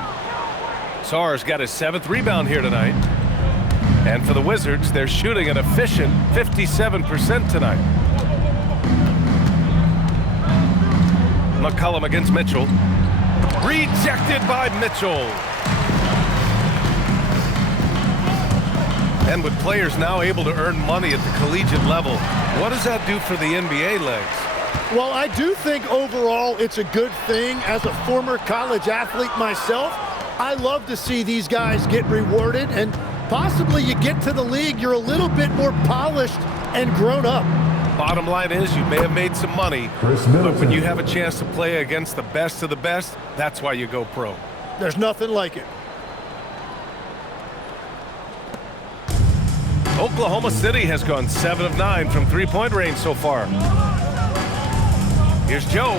Sarr's got his 7th rebound here tonight. And for the Wizards, they're shooting an efficient 57% tonight. McCollum against Mitchell. Rejected by Mitchell. And with players now able to earn money at the collegiate level, what does that do for the NBA legs? Well, I do think overall it's a good thing. As a former college athlete myself, I love to see these guys get rewarded, and possibly you get to the league, you're a little bit more polished and grown up. Bottom line is you may have made some money, but when you have a chance to play against the best of the best, that's why you go pro. There's nothing like it. Oklahoma City has gone 7 of 9 from three-point range so far. Here's Joe.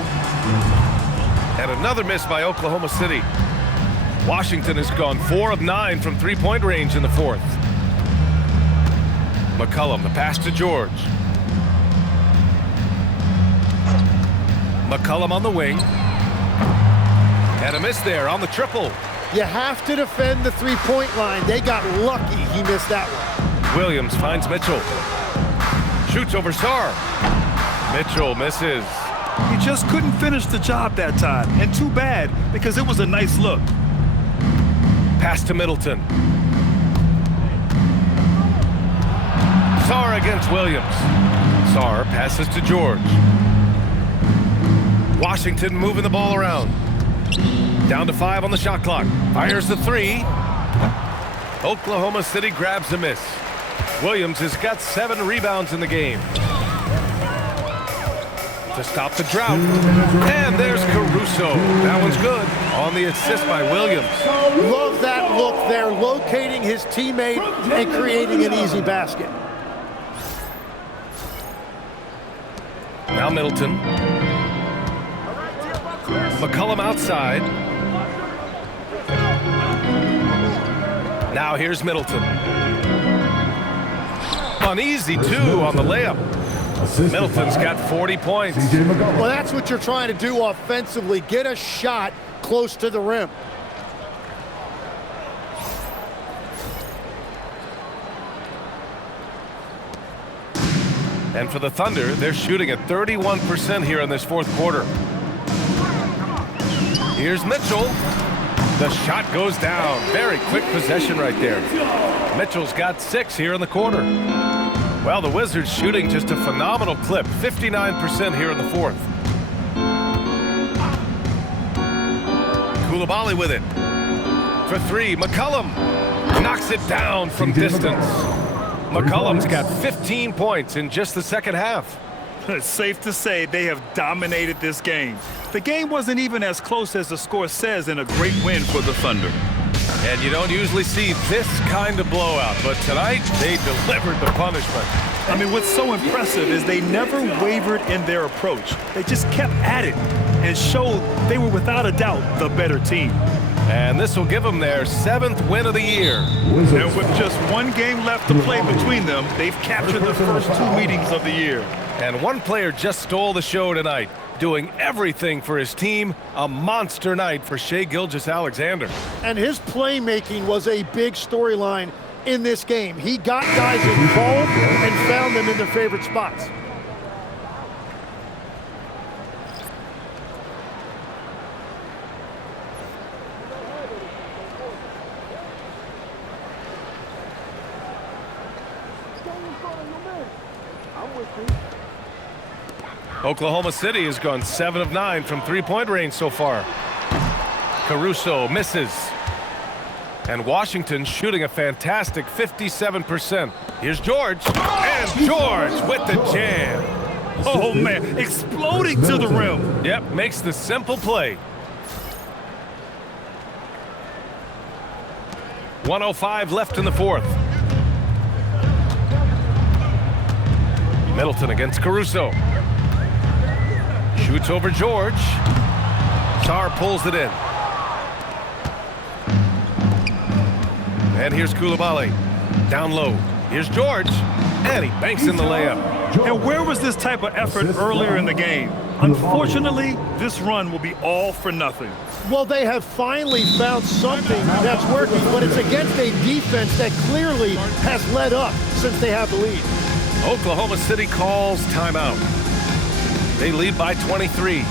And another miss by Oklahoma City. Washington has gone 4 of 9 from three-point range in the 4th. McCollum, the pass to George. McCollum on the wing. And a miss there on the triple. You have to defend the three-point line. They got lucky he missed that one. Williams finds Mitchell. Shoots over Sarr. Mitchell misses. He just couldn't finish the job that time, and too bad, because it was a nice look. Pass to Middleton. Sarr against Williams. Sarr passes to George. Washington moving the ball around. Down to 5 on the shot clock. Fires the 3. Oklahoma City grabs a miss. Williams has got 7 rebounds in the game. To stop the drought. And there's Caruso. That one's good. On the assist by Williams. Love that look there, locating his teammate and creating an easy basket. Now Middleton. McCollum outside. Now here's Middleton. An easy 2 on the layup. Middleton's got 40 points. Well, that's what you're trying to do offensively. Get a shot close to the rim. And for the Thunder, they're shooting at 31% here in this 4th quarter. Here's Mitchell. The shot goes down. Very quick possession right there. Mitchell's got 6 here in the quarter. Well, the Wizards shooting just a phenomenal clip. 59% here in the 4th. Coulibaly with it. For 3, McCollum knocks it down from distance. McCollum's got 15 points in just the second half. It's safe to say they have dominated this game. The game wasn't even as close as the score says in a great win for the Thunder. And you don't usually see this kind of blowout, but tonight they delivered the punishment. I mean, what's so impressive is they never wavered in their approach. They just kept at it and showed they were without a doubt the better team. And this will give them their 7th win of the year. And with just 1 game left to play between them, they've captured the first 2 meetings of the year. And one player just stole the show tonight, doing everything for his team. A monster night for Shai Gilgeous-Alexander. And his playmaking was a big storyline in this game. He got guys involved and found them in their favorite spots. Oklahoma City has gone 7 of 9 from three-point range so far. Caruso misses. And Washington shooting a fantastic 57%. Here's George. And George with the jam. Oh, man, exploding to the rim. Yep, makes the simple play. 1:05 left in the 4th. Middleton against Caruso. Shoots over George. Sarr pulls it in. And here's Koulibaly. Down low. Here's George. And he banks in the layup. And where was this type of effort earlier in the game? Unfortunately, this run will be all for nothing. Well, they have finally found something that's working, but it's against a defense that clearly has let up since they have the lead. Oklahoma City calls timeout. They lead by 23.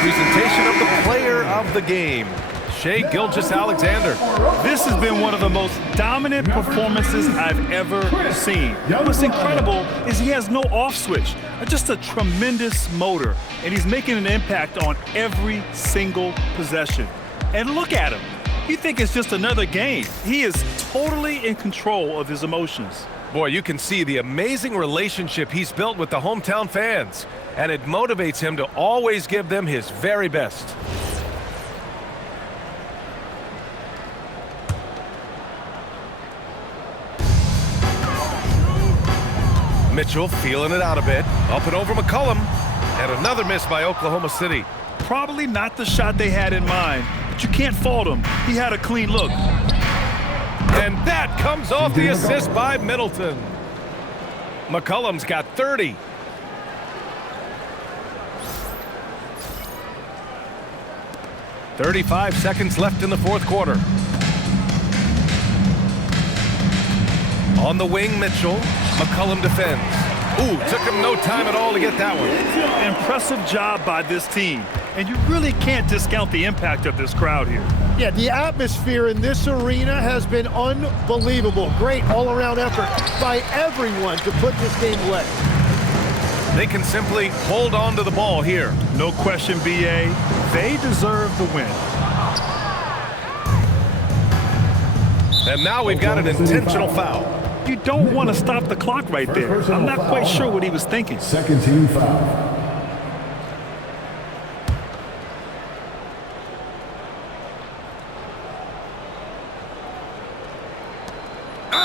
Presentation of the player of the game, Shai Gilgeous-Alexander. This has been one of the most dominant performances I've ever seen. What's incredible is he has no off switch, just a tremendous motor, and he's making an impact on every single possession. And look at him. You think it's just another game. He is totally in control of his emotions. Boy, you can see the amazing relationship he's built with the hometown fans, and it motivates him to always give them his very best. Mitchell feeling it out a bit. Up and over McCollum. And another miss by Oklahoma City. Probably not the shot they had in mind, but you can't fault him. He had a clean look. And that comes off the assist by Middleton. McCollum's got 30. .35 seconds left in the fourth quarter. On the wing, Mitchell. McCollum defends. Ooh, took him no time at all to get that one. Impressive job by this team. And you really can't discount the impact of this crowd here. Yeah, the atmosphere in this arena has been unbelievable. Great all-around effort by everyone to put this game away. They can simply hold on to the ball here. No question, BA. They deserve the win. And now we've got an intentional foul. You don't want to stop the clock right there. I'm not quite sure what he was thinking. Second team foul.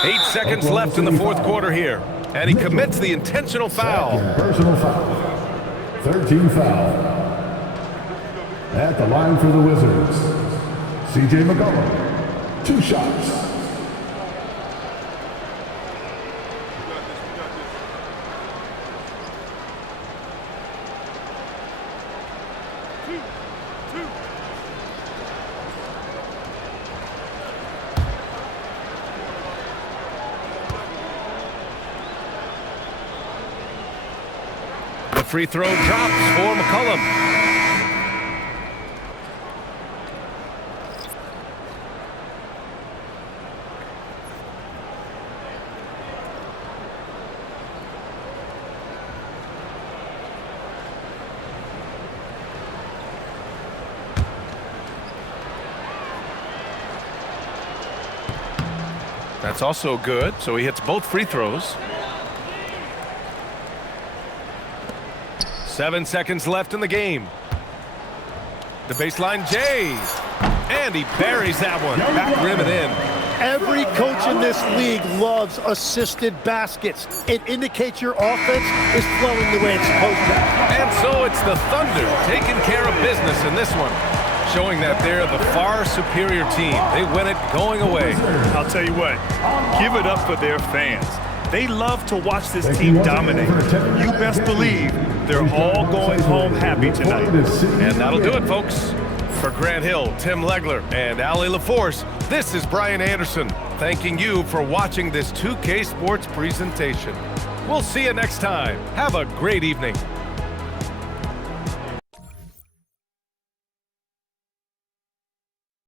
Eight seconds left in the fourth quarter here. And he commits the intentional foul. Personal foul. Third team foul. At the line for the Wizards, C.J. McCollum. 2 shots. Free throw drops for McCollum. That's also good, so he hits both free throws. 7 seconds left in the game. The baseline J. And he buries that one. Back rim it in. Every coach in this league loves assisted baskets. It indicates your offense is flowing the way it's supposed to. And so it's the Thunder taking care of business in this one, showing that they're the far superior team. They win it going away. I'll tell you what, give it up for their fans. They love to watch this team dominate. You best believe they're all going home happy tonight. And that'll do it, folks. For Grant Hill, Tim Legler, and Allie LaForce, this is Brian Anderson, thanking you for watching this 2K Sports presentation. We'll see you next time. Have a great evening.